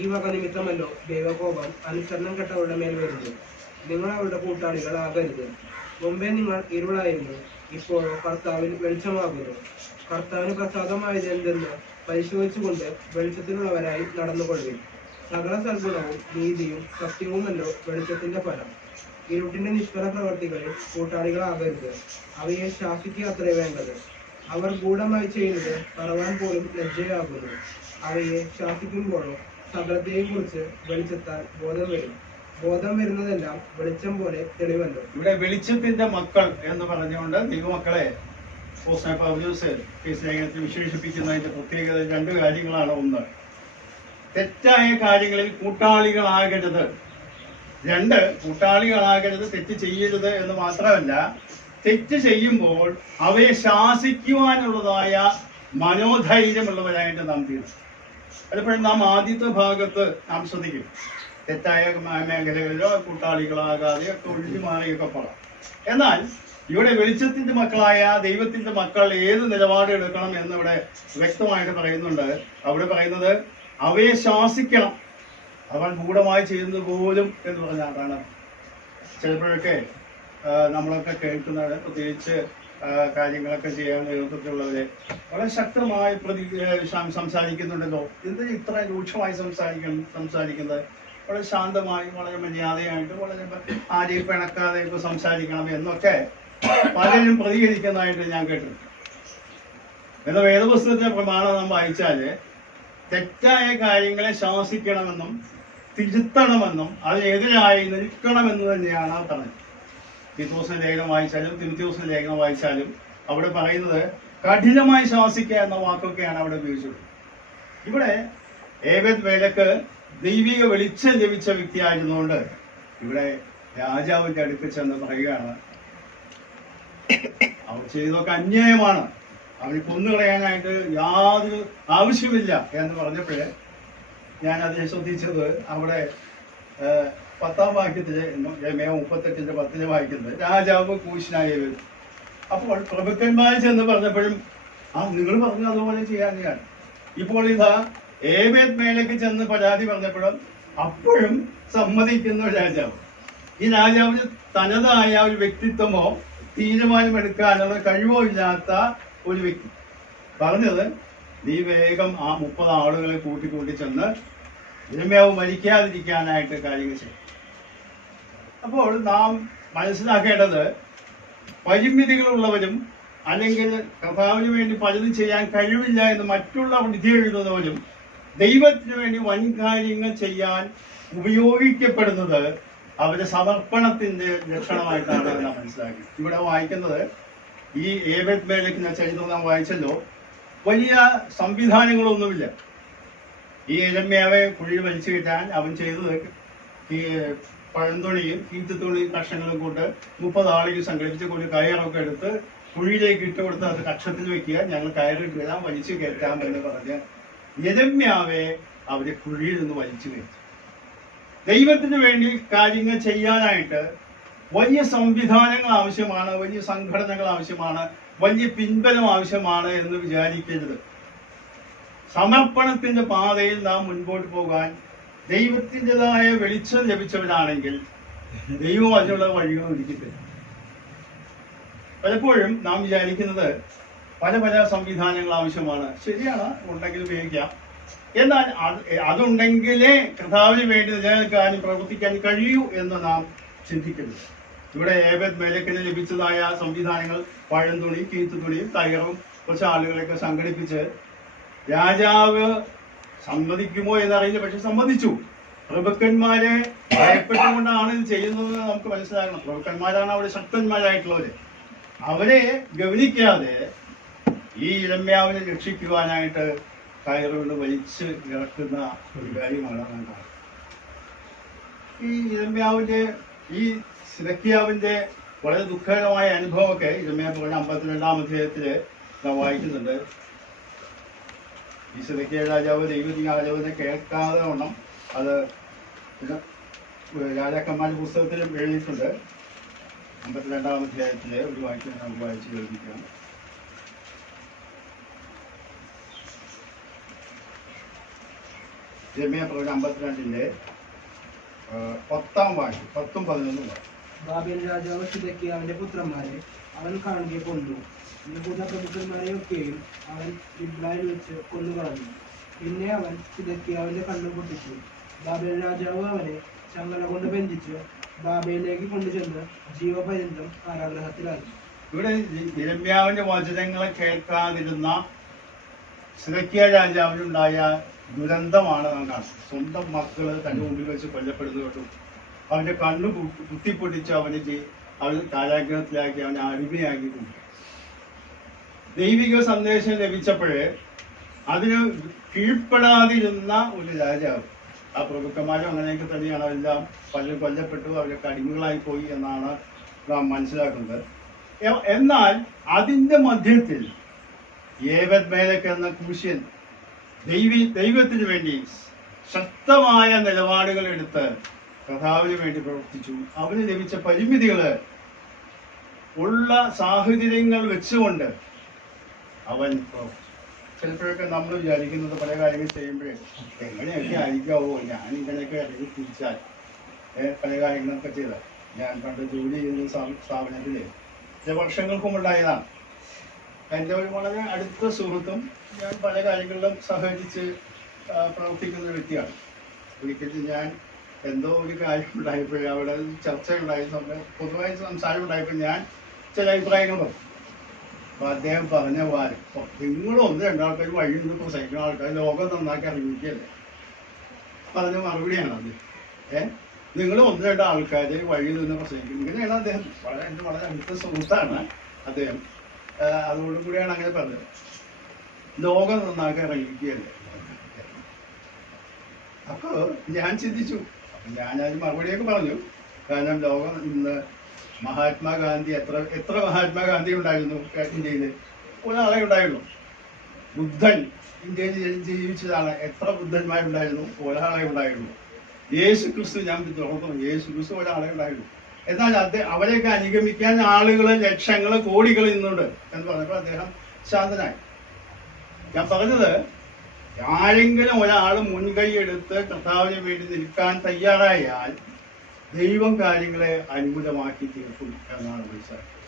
ഈ വക നിമിത്തമല്ലോ ദൈവകോപം അനുസരണം കെട്ടവരുടെ മേൽ വരുന്നു. നിങ്ങൾ അവരുടെ കൂട്ടാളികളാകരുത്. മുമ്പേ നിങ്ങൾ ഇരുളായിരുന്നു, ഇപ്പോഴോ കർത്താവിൽ വെളിച്ചമാകുന്നു. കർത്താവിന് പ്രസാദമായത് എന്തെന്ന് പരിശോധിച്ചുകൊണ്ട് വെളിച്ചത്തിലുള്ളവരായി നടന്നുകൊള്ളുവിൻ. സകല സൽഗുണവും നീതിയും സത്യവുമല്ലോ വെളിച്ചത്തിന്റെ ഫലം. ഇരുട്ടിന്റെ നിഷ്ഫല പ്രവർത്തികളിൽ കൂട്ടാളികളാകരുത്. അവയെ ശാസിക്കുക അത്രേ വേണ്ടത്. അവർ ഗൂഢമായി ചെയ്യുന്നത് പറവാൻ പോലും ലജ്ജയാകുന്നു. അവയെ ശാസിക്കുമ്പോഴോ സകലത്തെയും കുറിച്ച് വെളിച്ചത്താൽ ബോധം വരും. ബോധം വരുന്നതെല്ലാം വെളിച്ചം പോലെ തെളിവല്ലോ. ഇവിടെ വെളിച്ചത്തിന്റെ മക്കൾ എന്ന് പറഞ്ഞുകൊണ്ട് ദൈവമക്കളെ പൗലോസ് ലേഖനത്തിൽ വിശേഷിപ്പിക്കുന്നതിന്റെ പ്രത്യേകത 2 കാര്യങ്ങളാണ്. ഒന്ന്, തെറ്റായ കാര്യങ്ങളിൽ കൂട്ടാളികളാകരുത്. 2, കൂട്ടാളികളാകരുത്, തെറ്റ് ചെയ്യരുത് എന്ന് മാത്രമല്ല, തെറ്റ് ചെയ്യുമ്പോൾ അവയെ ശാസിക്കുവാനുള്ളതായ മനോധൈര്യമുള്ളവരായിട്ട് നാം തീരും. പലപ്പോഴും നാം ആദ്യത്തെ ഭാഗത്ത് നാം ശ്രദ്ധിക്കും, തെറ്റായ മേഖലകളിലോ കൂട്ടാളികളാകാതെ ഒക്കെ ഒഴിഞ്ഞു മാറിയൊക്കെ പോകാം. എന്നാൽ ഇവിടെ വെളിച്ചത്തിന്റെ മക്കളായ ദൈവത്തിന്റെ മക്കൾ ഏത് നിലപാട് എടുക്കണം എന്നിവിടെ വ്യക്തമായിട്ട് പറയുന്നുണ്ട്. അവിടെ പറയുന്നത് അവയെ ശാസിക്കണം, അവൻ ഗൂഢമായി ചെയ്യുന്നത് പോലും എന്ന് പറഞ്ഞാണ്. ചിലപ്പോഴൊക്കെ നമ്മളൊക്കെ കേൾക്കുന്നത്, പ്രത്യേകിച്ച് കാര്യങ്ങളൊക്കെ ചെയ്യാൻ നേതൃത്വത്തിലുള്ളവരെ വളരെ ശക്തമായി സംസാരിക്കുന്നുണ്ടല്ലോ. എന്ത് ഇത്ര രൂക്ഷമായി സംസാരിക്കുന്നത്? വളരെ ശാന്തമായി, വളരെ മര്യാദയായിട്ട്, വളരെ ആരെയും പിണക്കാതെ സംസാരിക്കണം എന്നൊക്കെ പലരും പ്രതികരിക്കുന്നതായിട്ട് ഞാൻ കേട്ടിട്ടുണ്ട്. എന്നാൽ വേദപുസ്തകത്തിന്റെ പ്രമാണം നാം വായിച്ചാല് തെറ്റായ കാര്യങ്ങളെ ശാസിക്കണമെന്നും തിരുത്തണമെന്നും അതിനെതിരായി നിൽക്കണമെന്ന് തന്നെയാണ് പറഞ്ഞത്. തീത്തോസിന്റെ ലേഖനം വായിച്ചാലും തിമോഥെയോസിന്റെ ലേഖനം വായിച്ചാലും അവിടെ പറയുന്നത് കഠിനമായി ശാസിക്കുക എന്ന വാക്കൊക്കെയാണ് അവിടെ ഉപയോഗിച്ചത്. ഇവിടെ ഏബെദ് മേലക്ക് ദൈവിക വെളിച്ചം ലഭിച്ച വ്യക്തിയായിരുന്നുകൊണ്ട് ഇവിടെ രാജാവിന്റെ അടുക്കൽ ചെന്ന് പറയുകയാണ്, അവർ ചെയ്തതൊക്കെ അന്യായമാണ്, അവരെ കൊന്നുകളയാനായിട്ട് യാതൊരു ആവശ്യമില്ല എന്ന് പറഞ്ഞപ്പോഴേ ഞാൻ അതിനെ ശ്രദ്ധിച്ചത് അവിടെ 10-ാം വാക്യത്തില് 38:10 വായിക്കുന്നത് രാജാവ് കൂശനായി വരും. അപ്പോൾ പ്രഭുക്കന്മാർ ചെന്ന് പറഞ്ഞപ്പോഴും നിങ്ങൾ പറഞ്ഞു അതുപോലെ ചെയ്യാനെയാണ്. ഇപ്പോൾ ഇതാ ഏബേദ് മേലേക്ക് ചെന്ന് പരാതി പറഞ്ഞപ്പോഴും അപ്പോഴും സമ്മതിക്കുന്ന രാജാവ്. ഈ രാജാവിന് തനതായ ഒരു വ്യക്തിത്വമോ തീരുമാനമെടുക്കാനുള്ള കഴിവോ ഇല്ലാത്ത ഒരു വ്യക്തി പറഞ്ഞത്, നീ വേഗം ആ 30 ആളുകളെ കൂട്ടി ചെന്ന് യിരെമ്യാവ് മരിക്കാതിരിക്കാനായിട്ട് കാര്യങ്ങൾ ചെയ്യും. അപ്പോൾ നാം മനസ്സിലാക്കേണ്ടത്, പരിമിതികളുള്ളവരും അല്ലെങ്കിൽ കർത്താവിന് വേണ്ടി പലതും ചെയ്യാൻ കഴിവില്ല എന്ന് മറ്റുള്ള വിധി എഴുതുന്നവരും ദൈവത്തിന് വേണ്ടി വൻ കാര്യങ്ങൾ ചെയ്യാൻ ഉപയോഗിക്കപ്പെടുന്നത് അവരുടെ സമർപ്പണത്തിന്റെ ലക്ഷണമായിട്ടാണ് നാം മനസ്സിലാക്കി. ഇവിടെ വായിക്കുന്നത് ഈ ഏബെദ് മേലക്കിന്റെ ചരിത്രം നാം വായിച്ചല്ലോ, വലിയ സംവിധാനങ്ങളൊന്നുമില്ല. ഈ യിരെമ്യാവെ കുഴിയിൽ വലിച്ചു കയറ്റാൻ അവൻ ചെയ്തത് ഈ പഴന്തുണിയും കീത്തുതുണിയും കഷ്ണങ്ങളും കൊണ്ട് 30 ആളുകൾ സംഘടിപ്പിച്ച് കൊണ്ട് കയറൊക്കെ എടുത്ത് കുഴിയിലേക്ക് ഇട്ട് കൊടുത്ത് അത് കക്ഷത്തിൽ വെക്കുക, ഞങ്ങൾ കയറിട്ട് വരാം, വലിച്ചു കയറ്റാം എന്ന് പറഞ്ഞ് യിരെമ്യാവെ അവരെ കുഴിയിൽ നിന്ന് വലിച്ചു കയറ്റി. ദൈവത്തിന് വേണ്ടി കാര്യങ്ങൾ ചെയ്യാനായിട്ട് വലിയ സംവിധാനങ്ങൾ ആവശ്യമാണ്, വലിയ സംഘടനകൾ ആവശ്യമാണ്, വലിയ പിൻബലം ആവശ്യമാണ് എന്ന് വിചാരിക്കരുത്. സമർപ്പണത്തിന്റെ പാതയിൽ നാം മുൻപോട്ട് പോകാൻ ദൈവത്തിൻ്റെതായ വെളിച്ചം ലഭിച്ചവരാണെങ്കിൽ ദൈവം അതിനുള്ള വഴികൾ ഒരുക്കിത്തരും. പലപ്പോഴും നാം വിചാരിക്കുന്നത് പല സംവിധാനങ്ങൾ ആവശ്യമാണ്. ശരിയാണ്, ഉണ്ടെങ്കിൽ ഉപയോഗിക്കാം. എന്നാൽ അതുണ്ടെങ്കിലേ കർത്താവിന് വേണ്ടി നിലനിൽക്കാനും പ്രവർത്തിക്കാനും കഴിയൂ എന്ന് നാം ചിന്തിക്കരുത്. ഇവിടെ ഏബെദ് മേലക്കിന് ലഭിച്ചതായ സംവിധാനങ്ങൾ പഴന്തുണി, കീത്തുതുണിയും കയറും കുറച്ച് ആളുകളെയൊക്കെ സംഘടിപ്പിച്ച് രാജാവ് സമ്മതിക്കുമോ എന്നറിയില്ല, പക്ഷെ സമ്മതിച്ചു. പ്രഭുക്കന്മാരെ ഭയപ്പെട്ടുകൊണ്ടാണ് ഇത് ചെയ്യുന്നത് നമുക്ക് മനസ്സിലാക്കണം. പ്രഭുക്കന്മാരാണ് അവിടെ ശക്തന്മാരായിട്ടുള്ളവര്. അവരെ ഗവനിക്കാതെ ഈ യിരെമ്യാവിനെ രക്ഷിക്കുവാനായിട്ട് കയറുകൊണ്ട് വലിച്ച് ഇറക്കുന്ന ഒരു കാര്യമാണ് നാം കാണുന്നത്. ഈ യിരെമ്യാവിന്റെ ഈ സിദക്കിയാവിന്റെ വളരെ ദുഃഖകരമായ അനുഭവമൊക്കെ യിരെമ്യാവ് പറഞ്ഞ 52-ാം അധ്യായത്തില് നാം വായിക്കുന്നുണ്ട്. ഈ സിദക്കിയ രാജാവ് ദൈവത്തിന്റെ ആലോചന കേൾക്കാതെ വണ്ണം അത് രാജാക്കന്മാരുടെ പുസ്തകത്തിലും എഴുതിയിട്ടുണ്ട്. 52-ാം അധ്യായത്തിലെ ഒരു വാക്യം നമുക്ക് വായിച്ച് കേൾപ്പിക്കാം. യിരെമ്യാ പ്രവചനം 52-ന്റെ 10-ാം വാക്യം 10ഉം 11ഉം. ബാബേൽ രാജാവ് സിദക്കിയാവിന്റെ പുത്രന്മാരെ അവൻ കാണുകെ കൊണ്ടു. യഹൂദ പ്രഭുക്കന്മാരെയൊക്കെയും അവൻ ലിബ്നയിൽ വെച്ച് കൊന്നുകളഞ്ഞു. പിന്നെ അവൻ സിദക്കിയാവിന്റെ കണ്ണു പൊട്ടിച്ചു. ബാബേൽ രാജാവ് അവനെ ചങ്ങല കൊണ്ട് ബന്ധിച്ച് ബാബയിലേക്ക് കൊണ്ടുചെന്ന് ജീവപര്യന്തം കാരാഗ്രഹത്തിലാക്കി. ഇവിടെ യിരെമ്യാവിന്റെ വചനങ്ങളെ കേൾക്കാതിരുന്ന സിദെക്കീയ രാജാവിനുണ്ടായ ദുരന്തമാണ് നാം കാണുന്നത്. സ്വന്തം മക്കള് തന്റെ മുമ്പിൽ വെച്ച് കൊല്ലപ്പെടുന്നു കേട്ടു. അവന്റെ കണ്ണു കുത്തിപ്പൊട്ടിച്ച് അവൻ കാരാഗ്രഹത്തിലാക്കി, അവനെ അടിമയാക്കി കൊണ്ടു. ദൈവിക സന്ദേശം ലഭിച്ചപ്പോഴേ അതിന് കീഴ്പ്പെടാതിരുന്ന ഒരു രാജാവ്, ആ പ്രഭുക്കന്മാരും അങ്ങനെയൊക്കെ തന്നെയാണ്. അവരെല്ലാം പലരും കൊല്ലപ്പെട്ടു, അവരൊക്കെ അടിമകളായി പോയി എന്നാണ് നാം മനസ്സിലാക്കുന്നത്. എന്നാൽ അതിന്റെ മധ്യത്തിൽ ഏബെദ്മേലെക്ക് എന്ന കൂശ്യൻ ദൈവത്തിന് വേണ്ടി ശക്തമായ നിലപാടുകൾ എടുത്ത് കർത്താവിന് വേണ്ടി പ്രവർത്തിച്ചു. അവന് ലഭിച്ച പരിമിതികള് ഉള്ള സാഹചര്യങ്ങൾ വെച്ചുകൊണ്ട് അവൻ ചിലപ്പോഴൊക്കെ നമ്മൾ വിചാരിക്കുന്നത് പല കാര്യങ്ങൾ ചെയ്യുമ്പോഴേ എങ്ങനെയൊക്കെ ആയിരിക്കാവോ, ഞാൻ ഇങ്ങനെയൊക്കെ ഇറങ്ങി തിരിച്ചാൽ പല കാര്യങ്ങളൊക്കെ ചെയ്താൽ. ഞാൻ പണ്ട് ജോലി ചെയ്യുന്ന സ്ഥാപനത്തില് ചില വർഷങ്ങൾക്ക് മുമ്പുണ്ടായതാണ്. എൻ്റെ ഒരു വളരെ അടുത്ത സുഹൃത്തും ഞാൻ പല കാര്യങ്ങളിലും സഹകരിച്ച് പ്രവർത്തിക്കുന്ന ഒരു വ്യക്തിയാണ്. ഒരിക്കലും ഞാൻ എന്തോ ഒരു കാര്യം ഉണ്ടായപ്പോൾ, അവിടെ ചർച്ചയുണ്ടായ സമയം പൊതുവായി സംസാരം ഉണ്ടായപ്പോൾ ഞാൻ ചില അഭിപ്രായങ്ങൾ പറഞ്ഞു. അപ്പൊ അദ്ദേഹം പറഞ്ഞ പോലെ നിങ്ങളും ഒന്ന് രണ്ടാൾക്കാർ വഴി നിന്ന് പ്രസംഗിക്കുന്ന ആൾക്കാർ ലോകം നന്നാക്കി അറിയിക്കുകയല്ലേ പറഞ്ഞ മറുപടിയാണ് അത്. നിങ്ങൾ ഒന്ന് രണ്ട് ആൾക്കാർ വഴി നിന്ന് പ്രസംഗിക്കും. ഇങ്ങനെയാണ് അദ്ദേഹം. എൻ്റെ വളരെ അടുത്ത സുഹൃത്താണ് അദ്ദേഹം. അതോടുകൂടിയാണ് അങ്ങനെ പറഞ്ഞത്. ലോകം നന്നാക്കി അറിയിക്കുകയല്ലേ. അപ്പൊ ഞാൻ ചിന്തിച്ചു. ഞാനത് മറുപടിയൊക്കെ പറഞ്ഞു. കാരണം ലോകം ഇന്ന് മഹാത്മാഗാന്ധി എത്ര മഹാത്മാഗാന്ധി ഉണ്ടായിരുന്നു ഇന്ത്യയിൽ? ഒരാളെ ഉണ്ടായുള്ളൂ. ബുദ്ധൻ ഇന്ത്യയിൽ ജീവിച്ചതാണ്. എത്ര ബുദ്ധന്മാരുണ്ടായിരുന്നു? ഒരാളെ ഉണ്ടായുള്ളൂ. യേശു ക്രിസ്തു, ഞാൻ തുറന്നു, യേശു ക്രിസ്തു ഒരാളെ ഉണ്ടായുള്ളൂ. എന്നാൽ അവരെയൊക്കെ അനുഗമിക്കാൻ ആളുകള് ലക്ഷങ്ങള് കോടികൾ ഇന്നുണ്ട് എന്ന് പറഞ്ഞപ്പോൾ അദ്ദേഹം ശാന്തനായി. ഞാൻ പറഞ്ഞത്, ആരെങ്കിലും ഒരാൾ മുൻകൈ എടുത്ത് കർത്താവിന് വേണ്ടി നിൽക്കാൻ തയ്യാറായാൽ ദൈവം കാര്യങ്ങളെ അനുകൂലമാക്കി തീർക്കും എന്നാണ് മനസ്സിലാക്കുന്നത്.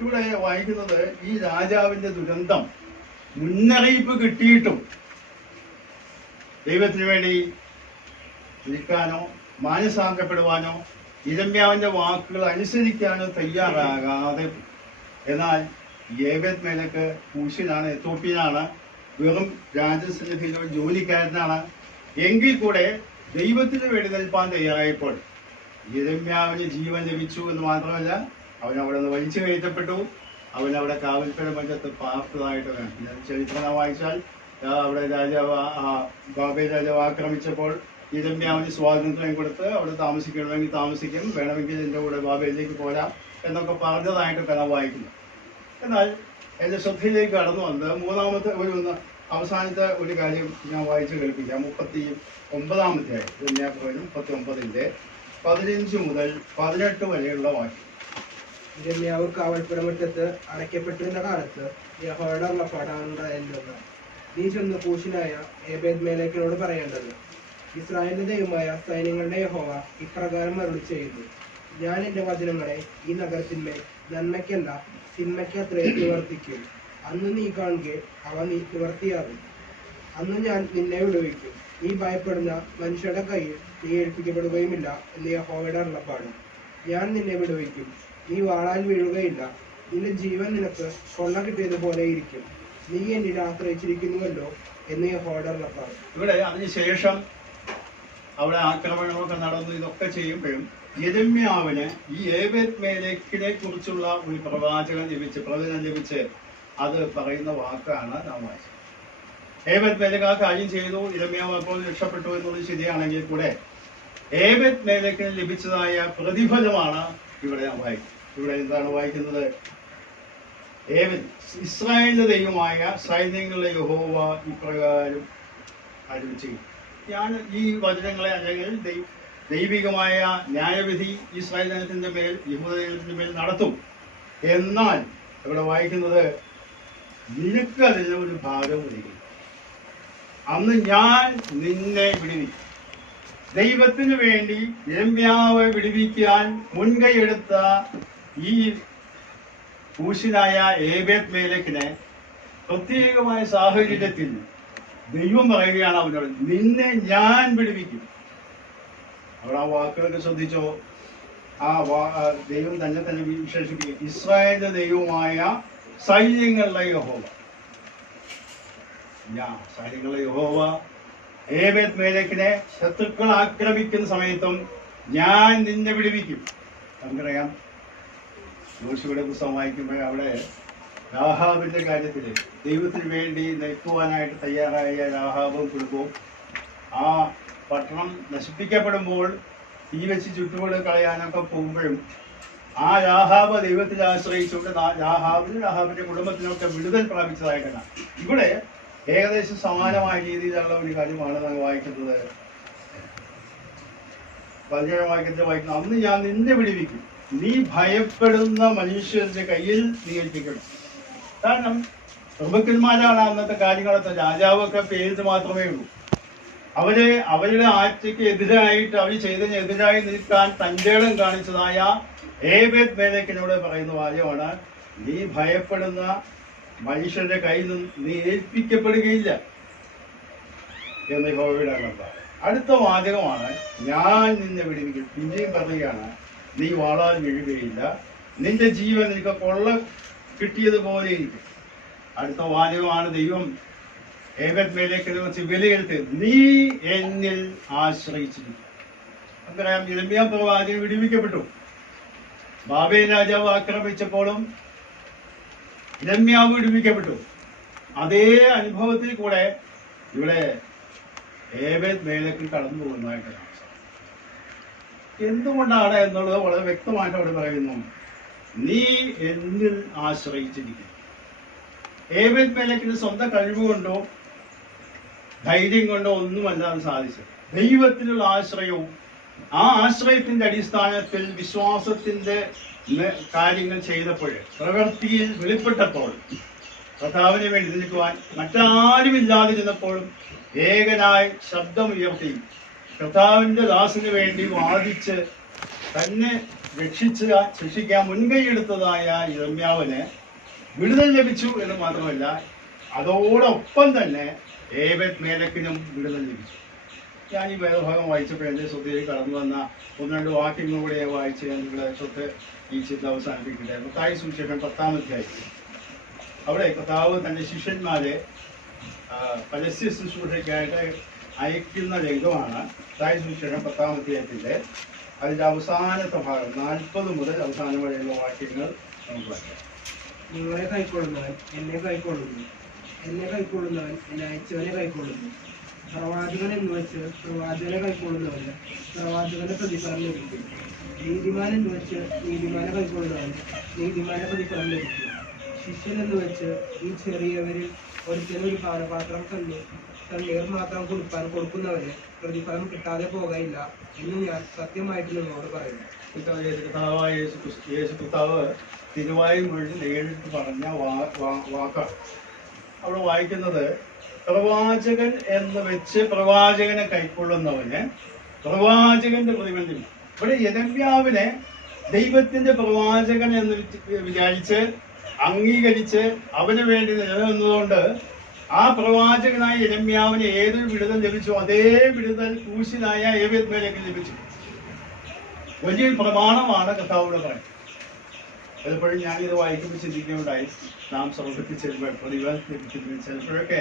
ഇവിടെ വായിക്കുന്നത് ഈ രാജാവിന്റെ ദുരന്തം മുന്നറിയിപ്പ് കിട്ടിയിട്ടും ദൈവത്തിന് വേണ്ടി നിൽക്കാനോ മാനസാന്തരപ്പെടുവാനോ യിരെമ്യാവിന്റെ വാക്കുകൾ അനുസരിക്കാനോ തയ്യാറാകാതെ, എന്നാൽ ഏബെദ്മേലെക്ക് കൂശ്യനാണ്, എത്യോപ്യനാണ്, വെറും രാജസന്നിധിയിലെ ഒരു ജോലിക്കാരനാണ്. എങ്കിൽ കൂടെ ദൈവത്തിന് വേണ്ടി നിൽപ്പാൻ തയ്യാറായപ്പോൾ യിരെമ്യാവിന് ജീവൻ ലഭിച്ചു എന്ന് മാത്രമല്ല, അവൻ അവിടെ നിന്ന് വലിച്ചു കയറ്റപ്പെട്ടു. അവൻ അവിടെ കാവൽപ്പുര മഞ്ചത്ത് പാർത്തതായിട്ട് ചരിത്രം വായിച്ചാൽ അവിടെ രാജാവ് ബാബേൽ രാജാവ് ആക്രമിച്ചപ്പോൾ യിരെമ്യാവിന് സ്വാതന്ത്ര്യം കൊടുത്ത് അവിടെ താമസിക്കണമെങ്കിൽ താമസിക്കും, വേണമെങ്കിൽ എൻ്റെ കൂടെ ബാബയിലേക്ക് പോരാം എന്നൊക്കെ പറഞ്ഞതായിട്ട് കഥ വായിക്കുന്നു. എന്നാൽ എൻ്റെ ശ്രദ്ധയിലേക്ക് കടന്നു വന്നത് മൂന്നാമത്തെ അവസാനത്തെ ഒരു കാര്യം ഞാൻ വായിച്ച് കേൾപ്പിക്കാം. 39 യിരെമ്യാ പ്രവചനം 39 15 മുതൽ 18 വരെയുള്ള വാക്യം. യിരെമ്യാവ് കാവൽപ്പുരമുറ്റത്ത് അടയ്ക്കപ്പെട്ടിരുന്ന കാലത്ത് യഹോവയുടെ അരുളപ്പാടാണുണ്ടായിരുന്നത്. നീ ചെന്ന് കൂശിനായ ഏബെദ്മേലെക്കിനോട് പറയേണ്ടത്, ഇസ്രായേലിന്റെ ദൈവമായ സൈന്യങ്ങളുടെ യഹോവ ഇപ്രകാരം അരുളി ചെയ്യുന്നു, ഞാൻ എൻ്റെ വചനങ്ങളെ ഈ നഗരത്തിന്മേൽ നന്മയ്ക്കല്ല തിന്മയ്ക്കത്രേ നിവർത്തിക്കും. അന്ന് നീ കാണുകെ അവ നിവർത്തിയാകും. അന്ന് ഞാൻ നിന്നെ വിടുവിക്കും. നീ ഭയപ്പെടുന്ന മനുഷ്യരുടെ കയ്യിൽ നീ ഏൽപ്പിക്കപ്പെടുകയുമില്ല എന്ന് യഹോവയുടെ അരുളപ്പാട്. ഞാൻ നിന്നെ വിടുവിക്കും. നീ വാളാൽ വീഴുകയില്ല. നിന്റെ ജീവൻ നിനക്ക് കൊള്ള കിട്ടിയതുപോലെ ഇരിക്കും. നീ എന്നിൽ ആശ്രയിച്ചിരിക്കുന്നുവല്ലോ എന്ന് യഹോവയുടെ അരുളപ്പാട്. ഇവിടെ അതിനുശേഷം അവിടെ ആക്രമണമൊക്കെ നടന്നു. ഇതൊക്കെ ചെയ്യുമ്പോഴും യിരെമ്യാവിന് ഈ ഏബെദ്മേലെക്കിനെ കുറിച്ചുള്ള ഒരു പ്രവചനം ലഭിച്ച് അത് പറയുന്ന വാക്കാണ് നാം വായിച്ചത്. ഏബെദ്മേലെക്ക് ആ കാര്യം ചെയ്തു, യിരെമ്യാവ് അപ്പോൾ രക്ഷപ്പെട്ടു എന്നുള്ളത് ശരിയാണെങ്കിൽ കൂടെ ഏബെദ്മേലെക്കിന് ലഭിച്ചതായ പ്രതിഫലമാണ് ഇവിടെ നാം വായിക്കുന്നത്. ഇവിടെ എന്താണ് വായിക്കുന്നത്? ഇസ്രായേലിന്റെ ദൈവമായ സൈന്യങ്ങളുടെ യഹോവ ഇപ്രകാരം അരുളി ചെയ്യും. ഞാൻ ഈ വചനങ്ങളെ അല്ലെങ്കിൽ ദൈവികമായ ന്യായവിധി ഇസ്രായേൽ ജനത്തിന്റെ മേൽ, യഹൂദ ജനത്തിന്റെ മേൽ നടത്തും. എന്നാൽ ഇവിടെ വായിക്കുന്നത്, നിനക്ക് അതിന് ഒരു ഭാഗം ഒതുങ്ങി. അന്ന് ഞാൻ നിന്നെ വിടുവിക്കും. ദൈവത്തിന് വേണ്ടി യിരെമ്യാവെ വിടുവിക്കാൻ മുൻകൈയെടുത്ത ഈ കൂശ്യനായ ഏബെദ്മേലെക്കിനെ പ്രത്യേകമായ സാഹചര്യത്തിൽ ദൈവം പറയുകയാണ് അവനോട്, നിന്നെ ഞാൻ വിടുവിക്കും. അവിടെ ആ വാക്കുകളൊക്കെ ശ്രദ്ധിച്ചോ? ദൈവം തന്നെ തന്നെ വിശേഷിപ്പിക്കും ഇസ്രായേലിന്റെ ദൈവമായ സൈന്യങ്ങളുടെ യഹോവ. സൈന്യങ്ങളുടെ യഹോവ ഏബേദ് മേലെക്കിനെ ശത്രുക്കൾ ആക്രമിക്കുന്ന സമയത്തും ഞാൻ നിന്നെ വിടുവിക്കും. നമുക്കറിയാം, യോശുവയുടെ പുസ്തകം വായിക്കുമ്പോൾ അവിടെ രാഹാബിന്റെ കാര്യത്തിൽ ദൈവത്തിന് വേണ്ടി നിൽക്കുവാനായിട്ട് തയ്യാറായ രാഹാബും കുടുംബവും ആ പട്ടണം നശിപ്പിക്കപ്പെടുമ്പോൾ തീ വെച്ച് ചുറ്റുപാട് കളയാനൊക്കെ പോകുമ്പോഴും ആ രാഹാബ് ദൈവത്തിൽ ആശ്രയിച്ചുകൊണ്ട് രാഹാബിന്റെ കുടുംബത്തിനൊക്കെ വിടുതൽ പ്രാപിച്ചതായിട്ടാണ്. ഇവിടെ ഏകദേശം സമാനമായ രീതിയിലുള്ള ഒരു കാര്യമാണ് നാം വായിക്കുന്നത്. 17 വാക്യത്തിൽ അന്ന് ഞാൻ നിന്നെ വിടുവിക്കും, നീ ഭയപ്പെടുന്ന മനുഷ്യരുടെ കയ്യിൽ നീ ഏൽപ്പിക്കണം. കാരണം പ്രഭുക്കന്മാരാണ് അന്നത്തെ കാര്യങ്ങളൊക്കെ. രാജാവൊക്കെ പേരിന് മാത്രമേ ഉള്ളൂ. അവരുടെ ആഴ്ചയ്ക്ക് എതിരായിട്ട് അവർ ചെയ്തതിന് എതിരായി നിൽക്കാൻ തൻ്റെ ഇടം കാണിച്ചതായ ഏബേദ് മേലെക്കിനോട് പറയുന്ന കാര്യമാണ്, നീ ഭയപ്പെടുന്ന മനുഷ്യരുടെ കയ്യിൽ നിന്ന് നീ ഏൽപ്പിക്കപ്പെടുകയില്ല എന്ന് യഹോവയുടെ അരുളപ്പാട്. അടുത്ത വാചകമാണ്, ഞാൻ നിന്നെ വിടുവിക്കും. പിന്നെയും പറയുകയാണ്, നീ വാളാൽ വീഴുകയില്ല, നിന്റെ ജീവൻ നിനക്ക് കൊള്ള കിട്ടിയതുപോലെ ഇരിക്കും. അടുത്ത വാചകമാണ് ദൈവം ഏബേദ് മേലെക്കിനെ വെച്ച് വിലയിരുത്തി, നീ എന്നിൽ ആശ്രയിച്ചിരിക്കും. നമുക്കറിയാം, യിരെമ്യാ പ്രവാചകൻ വിടുവിക്കപ്പെട്ടു. ബാബേൽ രാജാവ് ആക്രമിച്ചപ്പോഴും യിരെമ്യാവ് വിടുവിക്കപ്പെട്ടു. അതേ അനുഭവത്തിൽ കൂടെ ഇവിടെ ഏബേദ് മേലെക്കിൽ കടന്നു പോകുന്നതായിട്ട് കാണാം. എന്തുകൊണ്ടാണ് എന്നുള്ളത് വളരെ വ്യക്തമായിട്ട് അവിടെ പറയുന്നു, നീ എന്നിൽ ആശ്രയിച്ചിരിക്കും. ഏബേദ് മേലെക്കിന് സ്വന്തം കഴിവുകൊണ്ടോ ധൈര്യം കൊണ്ടോ ഒന്നുമല്ലാതെ സാധിച്ചത് ദൈവത്തിലുള്ള ആശ്രയവും ആ ആശ്രയത്തിന്റെ അടിസ്ഥാനത്തിൽ വിശ്വാസത്തിന്റെ കാര്യങ്ങൾ ചെയ്തപ്പോൾ, പ്രവൃത്തിയിൽ വെളിപ്പെട്ടപ്പോൾ, കർത്താവിന് വേണ്ടി നിൽക്കുവാൻ മറ്റാരുമില്ലാതിരുന്നപ്പോഴും ഏകനായി ശബ്ദമുയർത്തി കർത്താവിന്റെ ദാസന് വേണ്ടി വാദിച്ച് തന്നെ ശിക്ഷിക്കാൻ മുൻകൈയെടുത്തതായ യിരെമ്യാവിന് വിടുതൽ ലഭിച്ചു എന്ന് മാത്രമല്ല, അതോടൊപ്പം തന്നെ ഏബേദ് മേലെക്കിനും വിടുതൽ ലഭിച്ചു. ഞാൻ ഈ വേദഭാഗം വായിച്ചപ്പോൾ എൻ്റെ ശ്രദ്ധയിൽ കടന്നു വന്ന 1-2 വാക്യങ്ങൾ കൂടെ ഞാൻ വായിച്ച് ഞാൻ നിങ്ങളെ ശ്രദ്ധ ഈ ചിന്ത അവസാനിപ്പിക്കട്ടെ. മത്തായി സുവിശേഷം 10-ാം അധ്യായം. അവിടെ കർത്താവ് തൻ്റെ ശിഷ്യന്മാരെ പരസ്യ ശുശ്രൂഷയ്ക്കായിട്ട് അയക്കുന്ന രംഗമാണ്. മത്തായി സുവിശേഷം 10-ാം അധ്യായത്തിൻ്റെ അതിൻ്റെ അവസാനത്തെ ഭാഗം 40 മുതൽ അവസാനം വരെയുള്ള വാക്യങ്ങൾ നമുക്ക് വായിക്കാം. നിങ്ങളെ കൈക്കൊള്ളുന്നവൻ എന്നെ കൈക്കൊള്ളുന്നു, എന്നെ കൈക്കൊള്ളുന്നവൻ എന്നെ അയച്ചവനെ കൈക്കൊള്ളുന്നു. പ്രവാചകൻ എന്ന് വെച്ച് പ്രവാചകനെ കൈക്കൊള്ളുന്നവന് പ്രവാചകന്റെ പ്രതിഫലം ലഭിക്കും. നീതിമാൻ എന്ന് വെച്ച് നീതിമാനെ കൈക്കൊള്ളുന്നവന് നീതിമാന്റെ പ്രതിഫലം ലഭിക്കും. ശിഷ്യൻ എന്ന് വെച്ച് ഈ ചെറിയവരിൽ ഒരിക്കലും പാനപാത്രം തണ്ണീർ മാത്രം കൊടുക്കുന്നവന് പ്രതിഫലം കിട്ടാതെ പോകയില്ല എന്ന് ഞാൻ സത്യമായിട്ട് നിങ്ങളോട് പറയുന്നു. കർത്താവായ യേശു കർത്താവ് തിരുവായും വഴി നേരിട്ട് പറഞ്ഞ വാക്കാണ് അവിടെ വായിക്കുന്നത്. പ്രവാചകൻ എന്ന് വെച്ച് പ്രവാചകനെ കൈക്കൊള്ളുന്നവന് പ്രവാചകന്റെ പ്രതിഫലം. ഇവിടെ യിരെമ്യാവിനെ ദൈവത്തിന്റെ പ്രവാചകൻ എന്ന് വിചാരിച്ച് അംഗീകരിച്ച് അവന് വേണ്ടി നിലനിന്നതുകൊണ്ട് ആ പ്രവാചകനായ യിരെമ്യാവിന് ഏതൊരു വിടുതൽ ലഭിച്ചു അതേ വിടുതൽ ക്രൂശിനായ ഏബേദ് മേലെക്കിന് ലഭിച്ചു. വലിയ പ്രമാണമാണ് കർത്താവോട് പറയുന്നത്. ചിലപ്പോഴും ഞാനിത് വായിക്കുമ്പോൾ ചിന്തിക്കുകയുണ്ടായി, നാം സ്വർഗ്ഗത്തിൽ ചെല്ലുമ്പോൾ പ്രതിഫലം ലഭിക്കുന്നു. ചിലപ്പോഴൊക്കെ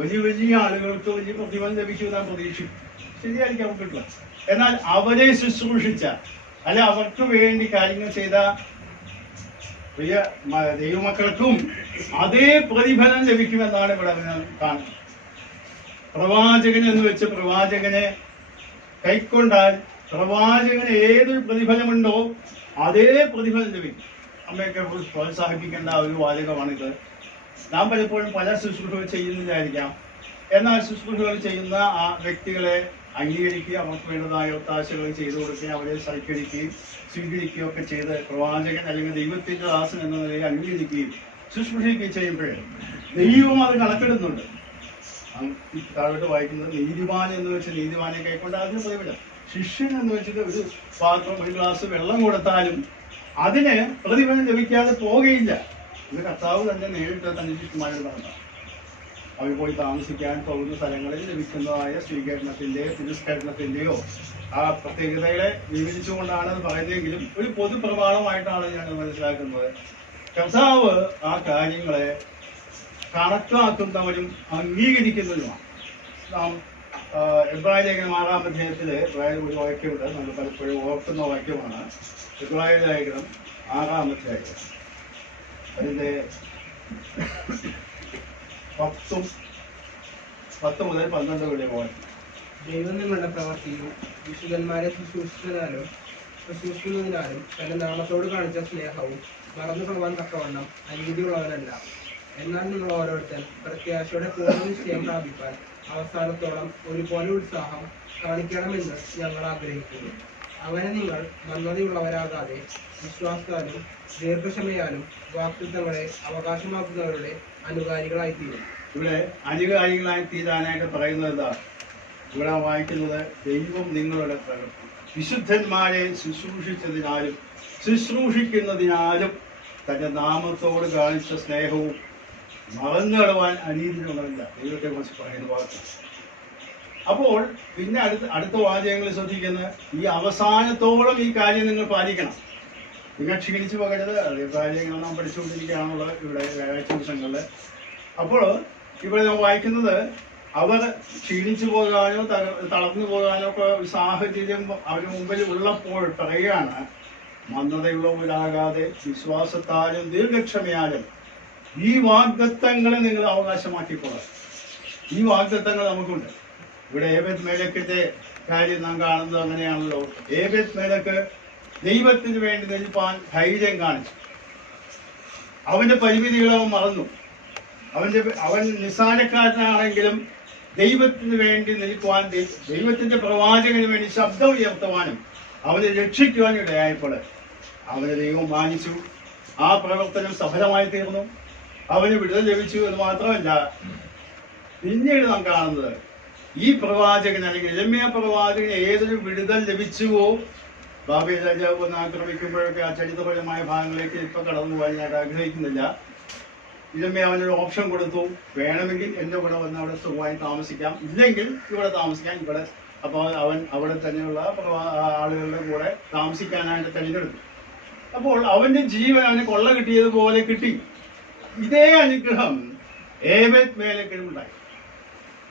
വലിയ ആളുകൾക്ക് വലിയ പ്രതിഫലം ലഭിക്കുമെന്ന് നാം പ്രതീക്ഷിക്കും. ശരിയായിരിക്കും, അവർക്കില്ല. എന്നാൽ അവരെ ശുശ്രൂഷിച്ച അല്ല അവർക്ക് വേണ്ടി കാര്യങ്ങൾ ചെയ്ത പ്രിയ ദൈവമക്കൾക്കും അതേ പ്രതിഫലം ലഭിക്കുമെന്നാണ് ഇവിടെ കാണുന്നത്. പ്രവാചകൻ എന്ന് വെച്ച് പ്രവാചകനെ കൈക്കൊണ്ടാൽ പ്രവാചകന് ഏതൊരു പ്രതിഫലമുണ്ടോ അതേ പ്രതിഫലം ലഭിക്കും. അമ്മയൊക്കെ പ്രോത്സാഹിപ്പിക്കേണ്ട ഒരു വാചകമാണിത്. നാം പലപ്പോഴും പല ശുശ്രൂഷകൾ ചെയ്യുന്നില്ലായിരിക്കാം. എന്നാൽ ശുശ്രൂഷകൾ ചെയ്യുന്ന ആ വ്യക്തികളെ അംഗീകരിക്കുക, അവർക്ക് വേണ്ടതായ ഒത്താശകൾ ചെയ്തു കൊടുക്കുകയും അവരെ സൽക്കരിക്കുകയും സ്വീകരിക്കുകയും ഒക്കെ ചെയ്ത് പ്രവാചകൻ അല്ലെങ്കിൽ ദൈവത്തിന്റെ ദാസൻ എന്ന നിലയിൽ അംഗീകരിക്കുകയും ശുശ്രൂഷിക്കുകയും ചെയ്യുമ്പോഴേ ദൈവം അത് കണക്കെടുന്നുണ്ട്. താഴോട്ട് വായിക്കുന്നത്, നീതിമാൻ എന്ന് വെച്ച് നീതിമാനെ കൈക്കൊണ്ട് അതിന് പ്രതിഫലം. ശിഷ്യൻ എന്ന് വെച്ചിട്ട് ഒരു പാത്രം ഒരു ഗ്ലാസ് വെള്ളം കൊടുത്താലും അതിന് പ്രതിഫലം ലഭിക്കാതെ പോകുകയില്ല. ഇത് കർത്താവ് തന്നെ നേരിട്ട് തന്റെ ശിഷ്യന്മാരോട് പറഞ്ഞതാണ്. അവർ പോയി താമസിക്കാൻ പോകുന്ന സ്ഥലങ്ങളിൽ ലഭിക്കുന്നതായ സ്വീകരണത്തിൻ്റെയോ തിരസ്കരണത്തിൻ്റെയോ ആ പ്രത്യേകതകളെ വിവരിച്ചുകൊണ്ടാണ് അത് പറയുന്നതെങ്കിലും ഒരു പൊതുപ്രമാണമായിട്ടാണ് ഞാൻ മനസ്സിലാക്കുന്നത്. കർത്താവ് ആ കാര്യങ്ങളെ കണക്കാക്കുന്നവരും അംഗീകരിക്കുന്നതുമാണ്. നാം എബ്രായ ലേഖനം 6-ാം അധ്യായത്തിൽ ഒരു വാക്യമുണ്ട്, നമ്മൾ പലപ്പോഴും ഓർക്കുന്ന വാക്യമാണ്. എബ്രായ ലേഖനം 6-ാം അധ്യായം അതിൻ്റെ 10 മുതൽ 12 വരെ വാക്യം. ദൈവം നിങ്ങളുടെ പ്രവർത്തിയും വിശുദ്ധന്മാരെ ശുശ്രൂഷിക്കുന്നതിനാലും തന്റെ നാമത്തോട് കാണിച്ച സ്നേഹവും മറന്നു കളവാൻ തക്കവണ്ണം അനീതിയുള്ളവനല്ല. എന്നാൽ നിങ്ങൾ ഓരോരുത്തർ പ്രത്യാശയുടെ പൂർണ്ണ നിശ്ചയം പ്രാപിപ്പാൻ അവസാനത്തോളം ഒരുപോലെ ഉത്സാഹം കാണിക്കണമെന്ന് ഞങ്ങൾ ആഗ്രഹിക്കുന്നു. അങ്ങനെ നിങ്ങൾ മന്ദതയുള്ളവരാകാതെ വിശ്വാസത്താലും ദീർഘക്ഷമയാലും വാക്തത്വങ്ങളെ അവകാശമാക്കുന്നവരുടെ അനുകാരികളായിത്തീരും. ഇവിടെ അനുകാരികളായി തീരാനായിട്ട് പറയുന്നത് എന്താ? ഇവിടെ വായിക്കുന്നത് ദൈവം നിങ്ങളുടെ പ്രവൃത്തി വിശുദ്ധന്മാരെ ശുശ്രൂഷിക്കുന്നതിനാലും തന്റെ നാമത്തോട് കാണിച്ച സ്നേഹവും മറന്നുകളവാൻ അനീതിയുള്ളവരില്ല. ദൈവത്തെ കുറിച്ച് പറയുന്ന വാക്ക്. അപ്പോൾ പിന്നെ അടുത്ത വാചകങ്ങൾ ശ്രദ്ധിക്കുന്നത് ഈ അവസാനത്തോളം ഈ കാര്യം നിങ്ങൾ പാലിക്കണം. നിങ്ങൾ ക്ഷീണിച്ചു പോകരുത്. അതേ കാര്യങ്ങൾ നാം പഠിച്ചുകൊണ്ടിരിക്കുകയാണുള്ളത് ഇവിടെ വ്യാഴാഴ്ച ദിവസങ്ങളിൽ. അപ്പോൾ ഇവിടെ നാം വായിക്കുന്നത് അവർ ക്ഷീണിച്ചു പോകാനോ തളർന്നു പോകാനോ ഒക്കെ സാഹചര്യം അവന് മുമ്പിൽ ഉള്ളപ്പോൾ പറയുകയാണ്, മന്ദതയുള്ളവരാകാതെ വിശ്വാസത്താലും ദീർഘക്ഷമയാലും ഈ വാഗ്ദത്തങ്ങളെ നിങ്ങൾ അവകാശമാക്കിക്കൊള്ളാം. ഈ വാഗ്ദത്തങ്ങൾ നമുക്കുണ്ട്. ഇവിടെ ഏബേദ് മേലക്കിന്റെ കാര്യം നാം കാണുന്നത് അങ്ങനെയാണല്ലോ. ഏബേദ് മേലക്ക് ദൈവത്തിന് വേണ്ടി നിൽപ്പാൻ ധൈര്യം കാണിച്ചു. അവന്റെ പരിമിതികൾ അവൻ മറന്നു. അവൻ നിസ്സാരക്കാരനാണെങ്കിലും ദൈവത്തിന് വേണ്ടി നിൽക്കുവാൻ, ദൈവത്തിന്റെ പ്രവാചകന് വേണ്ടി ശബ്ദം ഉയർത്തുവാനും അവനെ രക്ഷിക്കുവാനും ഇടയായപ്പോൾ അവനെ ദൈവം മാനിച്ചു. ആ പ്രവർത്തനം സഫലമായി തീർന്നു. അവന് വിടുതൽ ലഭിച്ചു എന്ന് മാത്രമല്ല, പിന്നീട് നാം കാണുന്നത് ഈ പ്രവാചകൻ അല്ലെങ്കിൽ യിരെമ്യാ പ്രവാചകന് ഏതൊരു വിടുതൽ ലഭിച്ചുവോ, ബാബേൽ രാജാവ് ഒന്ന് ആക്രമിക്കുമ്പോഴൊക്കെ ആ ചരിത്രപരമായ ഭാഗങ്ങളിലേക്ക് ഇപ്പൊ കടന്നു പോകാൻ ഞാൻ ആഗ്രഹിക്കുന്നില്ല. യിരെമ്യാ അവനൊരു ഓപ്ഷൻ കൊടുത്തു, വേണമെങ്കിൽ എൻ്റെ കൂടെ വന്ന് അവിടെ സുഖമായി താമസിക്കാം, ഇല്ലെങ്കിൽ ഇവിടെ താമസിക്കാം. ഇവിടെ അപ്പോൾ അവൻ അവിടെ തന്നെയുള്ള ആളുകളുടെ കൂടെ താമസിക്കാനായിട്ട് തിരഞ്ഞെടുത്തു. അപ്പോൾ അവന്റെ ജീവൻ അവന് കൊള്ള കിട്ടിയതുപോലെ കിട്ടി. ഇതേ അനുഗ്രഹം ഏബേദ് മേലക്കിനുണ്ടായി.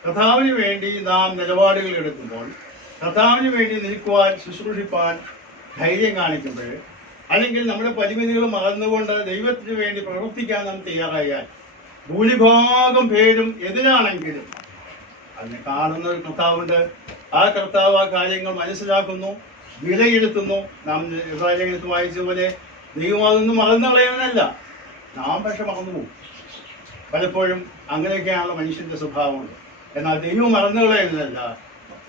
കർത്താവിന് വേണ്ടി നാം നിലപാടുകൾ എടുക്കുമ്പോൾ, കർത്താവിന് വേണ്ടി നിൽക്കുവാൻ, ശുശ്രൂഷിപ്പാൻ ധൈര്യം കാണിക്കുമ്പോൾ, അല്ലെങ്കിൽ നമ്മുടെ പരിമിതികൾ മറന്നുകൊണ്ട് ദൈവത്തിന് വേണ്ടി പ്രവർത്തിക്കാൻ നാം തയ്യാറായാൽ, ഭൂരിഭാഗം പേരും എതിരാണെങ്കിലും അതിനെ കാണുന്ന ഒരു കർത്താവുണ്ട്. ആ കർത്താവ് ആ കാര്യങ്ങൾ മനസ്സിലാക്കുന്നു, വിലയിരുത്തുന്നു. നാം ഇബ്രാഹിം വായിച്ചതുപോലെ ദൈവം അതൊന്നും മറന്നു കളയാനല്ല, നാം പക്ഷെ മറന്നുപോകും. പലപ്പോഴും അങ്ങനെയൊക്കെയാണല്ലോ മനുഷ്യന്റെ സ്വഭാവമുണ്ട്. എന്നാൽ ദൈവം മറന്നു കളയുന്നതല്ല,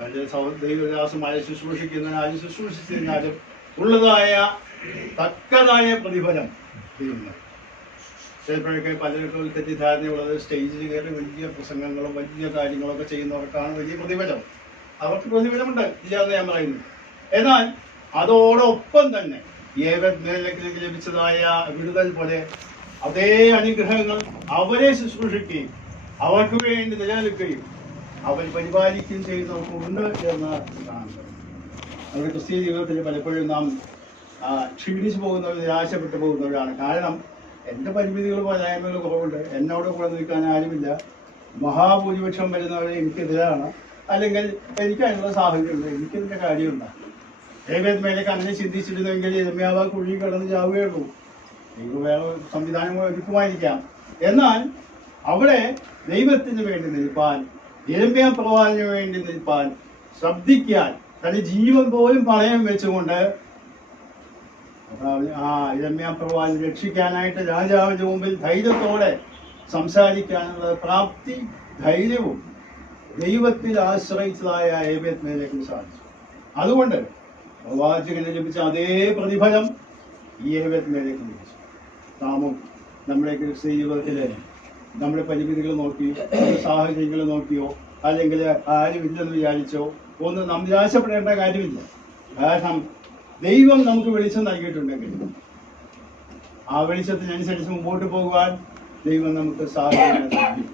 തൻ്റെ ദൈവദാസന്മാരെ ശുശ്രൂഷിക്കുന്നതിനാലും ശുശ്രൂഷിച്ചതിനാലും ഉള്ളതായ തക്കതായ പ്രതിഫലം ദൈവം. ചിലപ്പോഴൊക്കെ പലർക്കും തെറ്റിദ്ധാരണയുള്ളത് സ്റ്റേജിൽ കയറി വലിയ പ്രസംഗങ്ങളും വലിയ കാര്യങ്ങളൊക്കെ ചെയ്യുന്നവർക്കാണ് വലിയ പ്രതിഫലം. അവർക്ക് പ്രതിഫലമുണ്ട്, ഇല്ലാന്ന് ഞാൻ പറയുന്നു. എന്നാൽ അതോടൊപ്പം തന്നെ ഏബേദ് മേലക്കിലേക്ക് ലഭിച്ചതായ വിടുതൽ പോലെ അതേ അനുഗ്രഹങ്ങൾ അവരെ ശുശ്രൂഷിക്കുകയും അവർക്ക് വേണ്ടി നിലനിൽക്കുകയും അവർ പരിപാലിക്കുകയും ചെയ്യുന്നവർക്കുണ്ട് എന്ന് കാണുന്നത്. നമ്മുടെ ക്രിസ്തീയ ജീവിതത്തിൽ പലപ്പോഴും നാം ക്ഷീണിച്ചു പോകുന്നവർ, നിരാശപ്പെട്ടു പോകുന്നവരാണ്. കാരണം എൻ്റെ പരിമിതികൾ പോരായ്മകൾ കുറവുണ്ട്, എന്നോട് കൂടെ നിൽക്കാൻ ആരുമില്ല, മഹാഭൂരിപക്ഷം വരുന്നവരെ എനിക്കെതിരാണ്, അല്ലെങ്കിൽ എനിക്ക് അതിനുള്ള സാഹചര്യമുണ്ട്, എനിക്കെതിൻ്റെ കാര്യമുണ്ട്. ഏബേദ് മേലേക്ക് അങ്ങനെ ചിന്തിച്ചിരുന്നെങ്കിൽ യിരെമ്യാവ് കുഴി കിടന്ന് ചാവുകയുള്ളൂ. ദൈവം വേറെ സംവിധാനം ഒരുക്കുമായിരിക്കാം. എന്നാൽ അവിടെ ദൈവത്തിന് വേണ്ടി നിൽപ്പാൻ, യിരെമ്യാ പ്രവാചകന് വേണ്ടി നിൽപ്പാൻ, ശബ്ദിക്കാൻ, തന്റെ ജീവൻ പോലും പണയം വെച്ചുകൊണ്ട് യിരെമ്യാ പ്രവാചകനെ രക്ഷിക്കാനായിട്ട് രാജാവിന്റെ മുമ്പിൽ ധൈര്യത്തോടെ സംസാരിക്കാനുള്ള പ്രാപ്തി, ധൈര്യവും ദൈവത്തിൽ ആശ്രയിച്ചതായ ഏബേദ് മേലക്കിന് സാധിച്ചു. അതുകൊണ്ട് പ്രവാചകന് ലഭിച്ച അതേ പ്രതിഫലം ഈ ഏബേദ് മേലക്കിന് ലഭിച്ചു. നാമും നമ്മുടെ ക്രിസ്തീയ ജീവിതത്തിലെ നമ്മുടെ പരിമിതികൾ നോക്കിയോ, സാഹചര്യങ്ങൾ നോക്കിയോ, അല്ലെങ്കിൽ ആരുമില്ലെന്ന് വിചാരിച്ചോ ഒന്നും നാം നിരാശപ്പെടേണ്ട കാര്യമില്ല. കാരണം ദൈവം നമുക്ക് വെളിച്ചം നൽകിയിട്ടുണ്ടെങ്കിൽ ആ വെളിച്ചത്തിനനുസരിച്ച് മുമ്പോട്ട് പോകുവാൻ ദൈവം നമുക്ക് സാഹചര്യം നൽകി.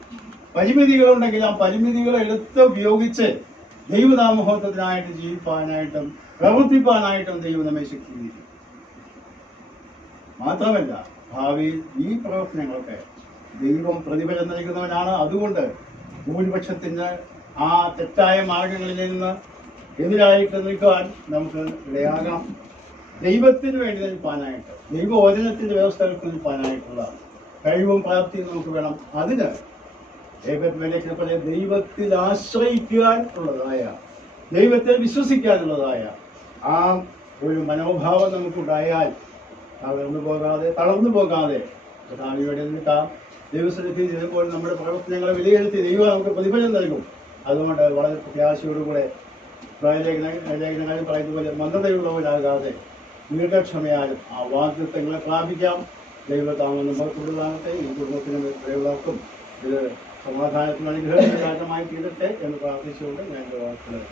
പരിമിതികളുണ്ടെങ്കിൽ ആ പരിമിതികളെ എടുത്ത് ഉപയോഗിച്ച് ദൈവനാമഹോത്വത്തിനായിട്ട് ജീവിപ്പാനായിട്ടും പ്രവർത്തിപ്പാനായിട്ടും ദൈവം നമ്മെ ശക്തീകരിക്കും. മാത്രമല്ല ഭാവിയിൽ ഈ പ്രവർത്തനങ്ങളൊക്കെ ദൈവം പ്രതിഫലം നൽകുന്നവനാണ്. അതുകൊണ്ട് ഭൂരിപക്ഷത്തിന് ആ തെറ്റായ മാർഗങ്ങളിൽ നിന്ന് എതിരായിട്ട് നിൽക്കുവാൻ നമുക്ക് ഇടയാകാം. ദൈവത്തിന് വേണ്ടി നിൽപ്പാനായിട്ട്, ദൈവവചനത്തിന്റെ വ്യവസ്ഥകൾക്ക് നിൽപ്പാനായിട്ടുള്ള കഴിവും പ്രാപ്തിയും നമുക്ക് വേണം. അതിന് ഏബദ്മേലെക്കിനെ പോലെ ദൈവത്തിൽ ആശ്രയിക്കുവാൻ ഉള്ളതായ, ദൈവത്തെ വിശ്വസിക്കാനുള്ളതായ ആ ഒരു മനോഭാവം നമുക്കുണ്ടായാൽ തളർന്നു പോകാതെ കർത്താവിനോട് നിൽക്കാം. ദൈവസന്നിധി ചിലപ്പോൾ നമ്മുടെ പ്രവർത്തനങ്ങളെ വിലയിരുത്തി ദൈവം നമുക്ക് പ്രതിഫലം നൽകും. അതുകൊണ്ട് വളരെ പ്രത്യാശയോടുകൂടെ ലേഖനങ്ങളിൽ പറയുന്നതുപോലെ മന്ദതയുള്ളവരാകാതെ ദീർഘക്ഷമയാലും ആ വാഗ്ദത്തങ്ങളെ പ്രാപിക്കാം. ദൈവത്താമം നമ്മൾക്കുള്ളതാകട്ടെ. ഈ കുടുംബത്തിനും ഇവരെല്ലാവർക്കും ഇത് സമാധാനത്തിന് അനുഗ്രഹത്തിന് കാരണമായി തീരട്ടെ എന്ന് പ്രാർത്ഥിച്ചുകൊണ്ട് ഞാൻ എൻ്റെ വാക്കുകളെ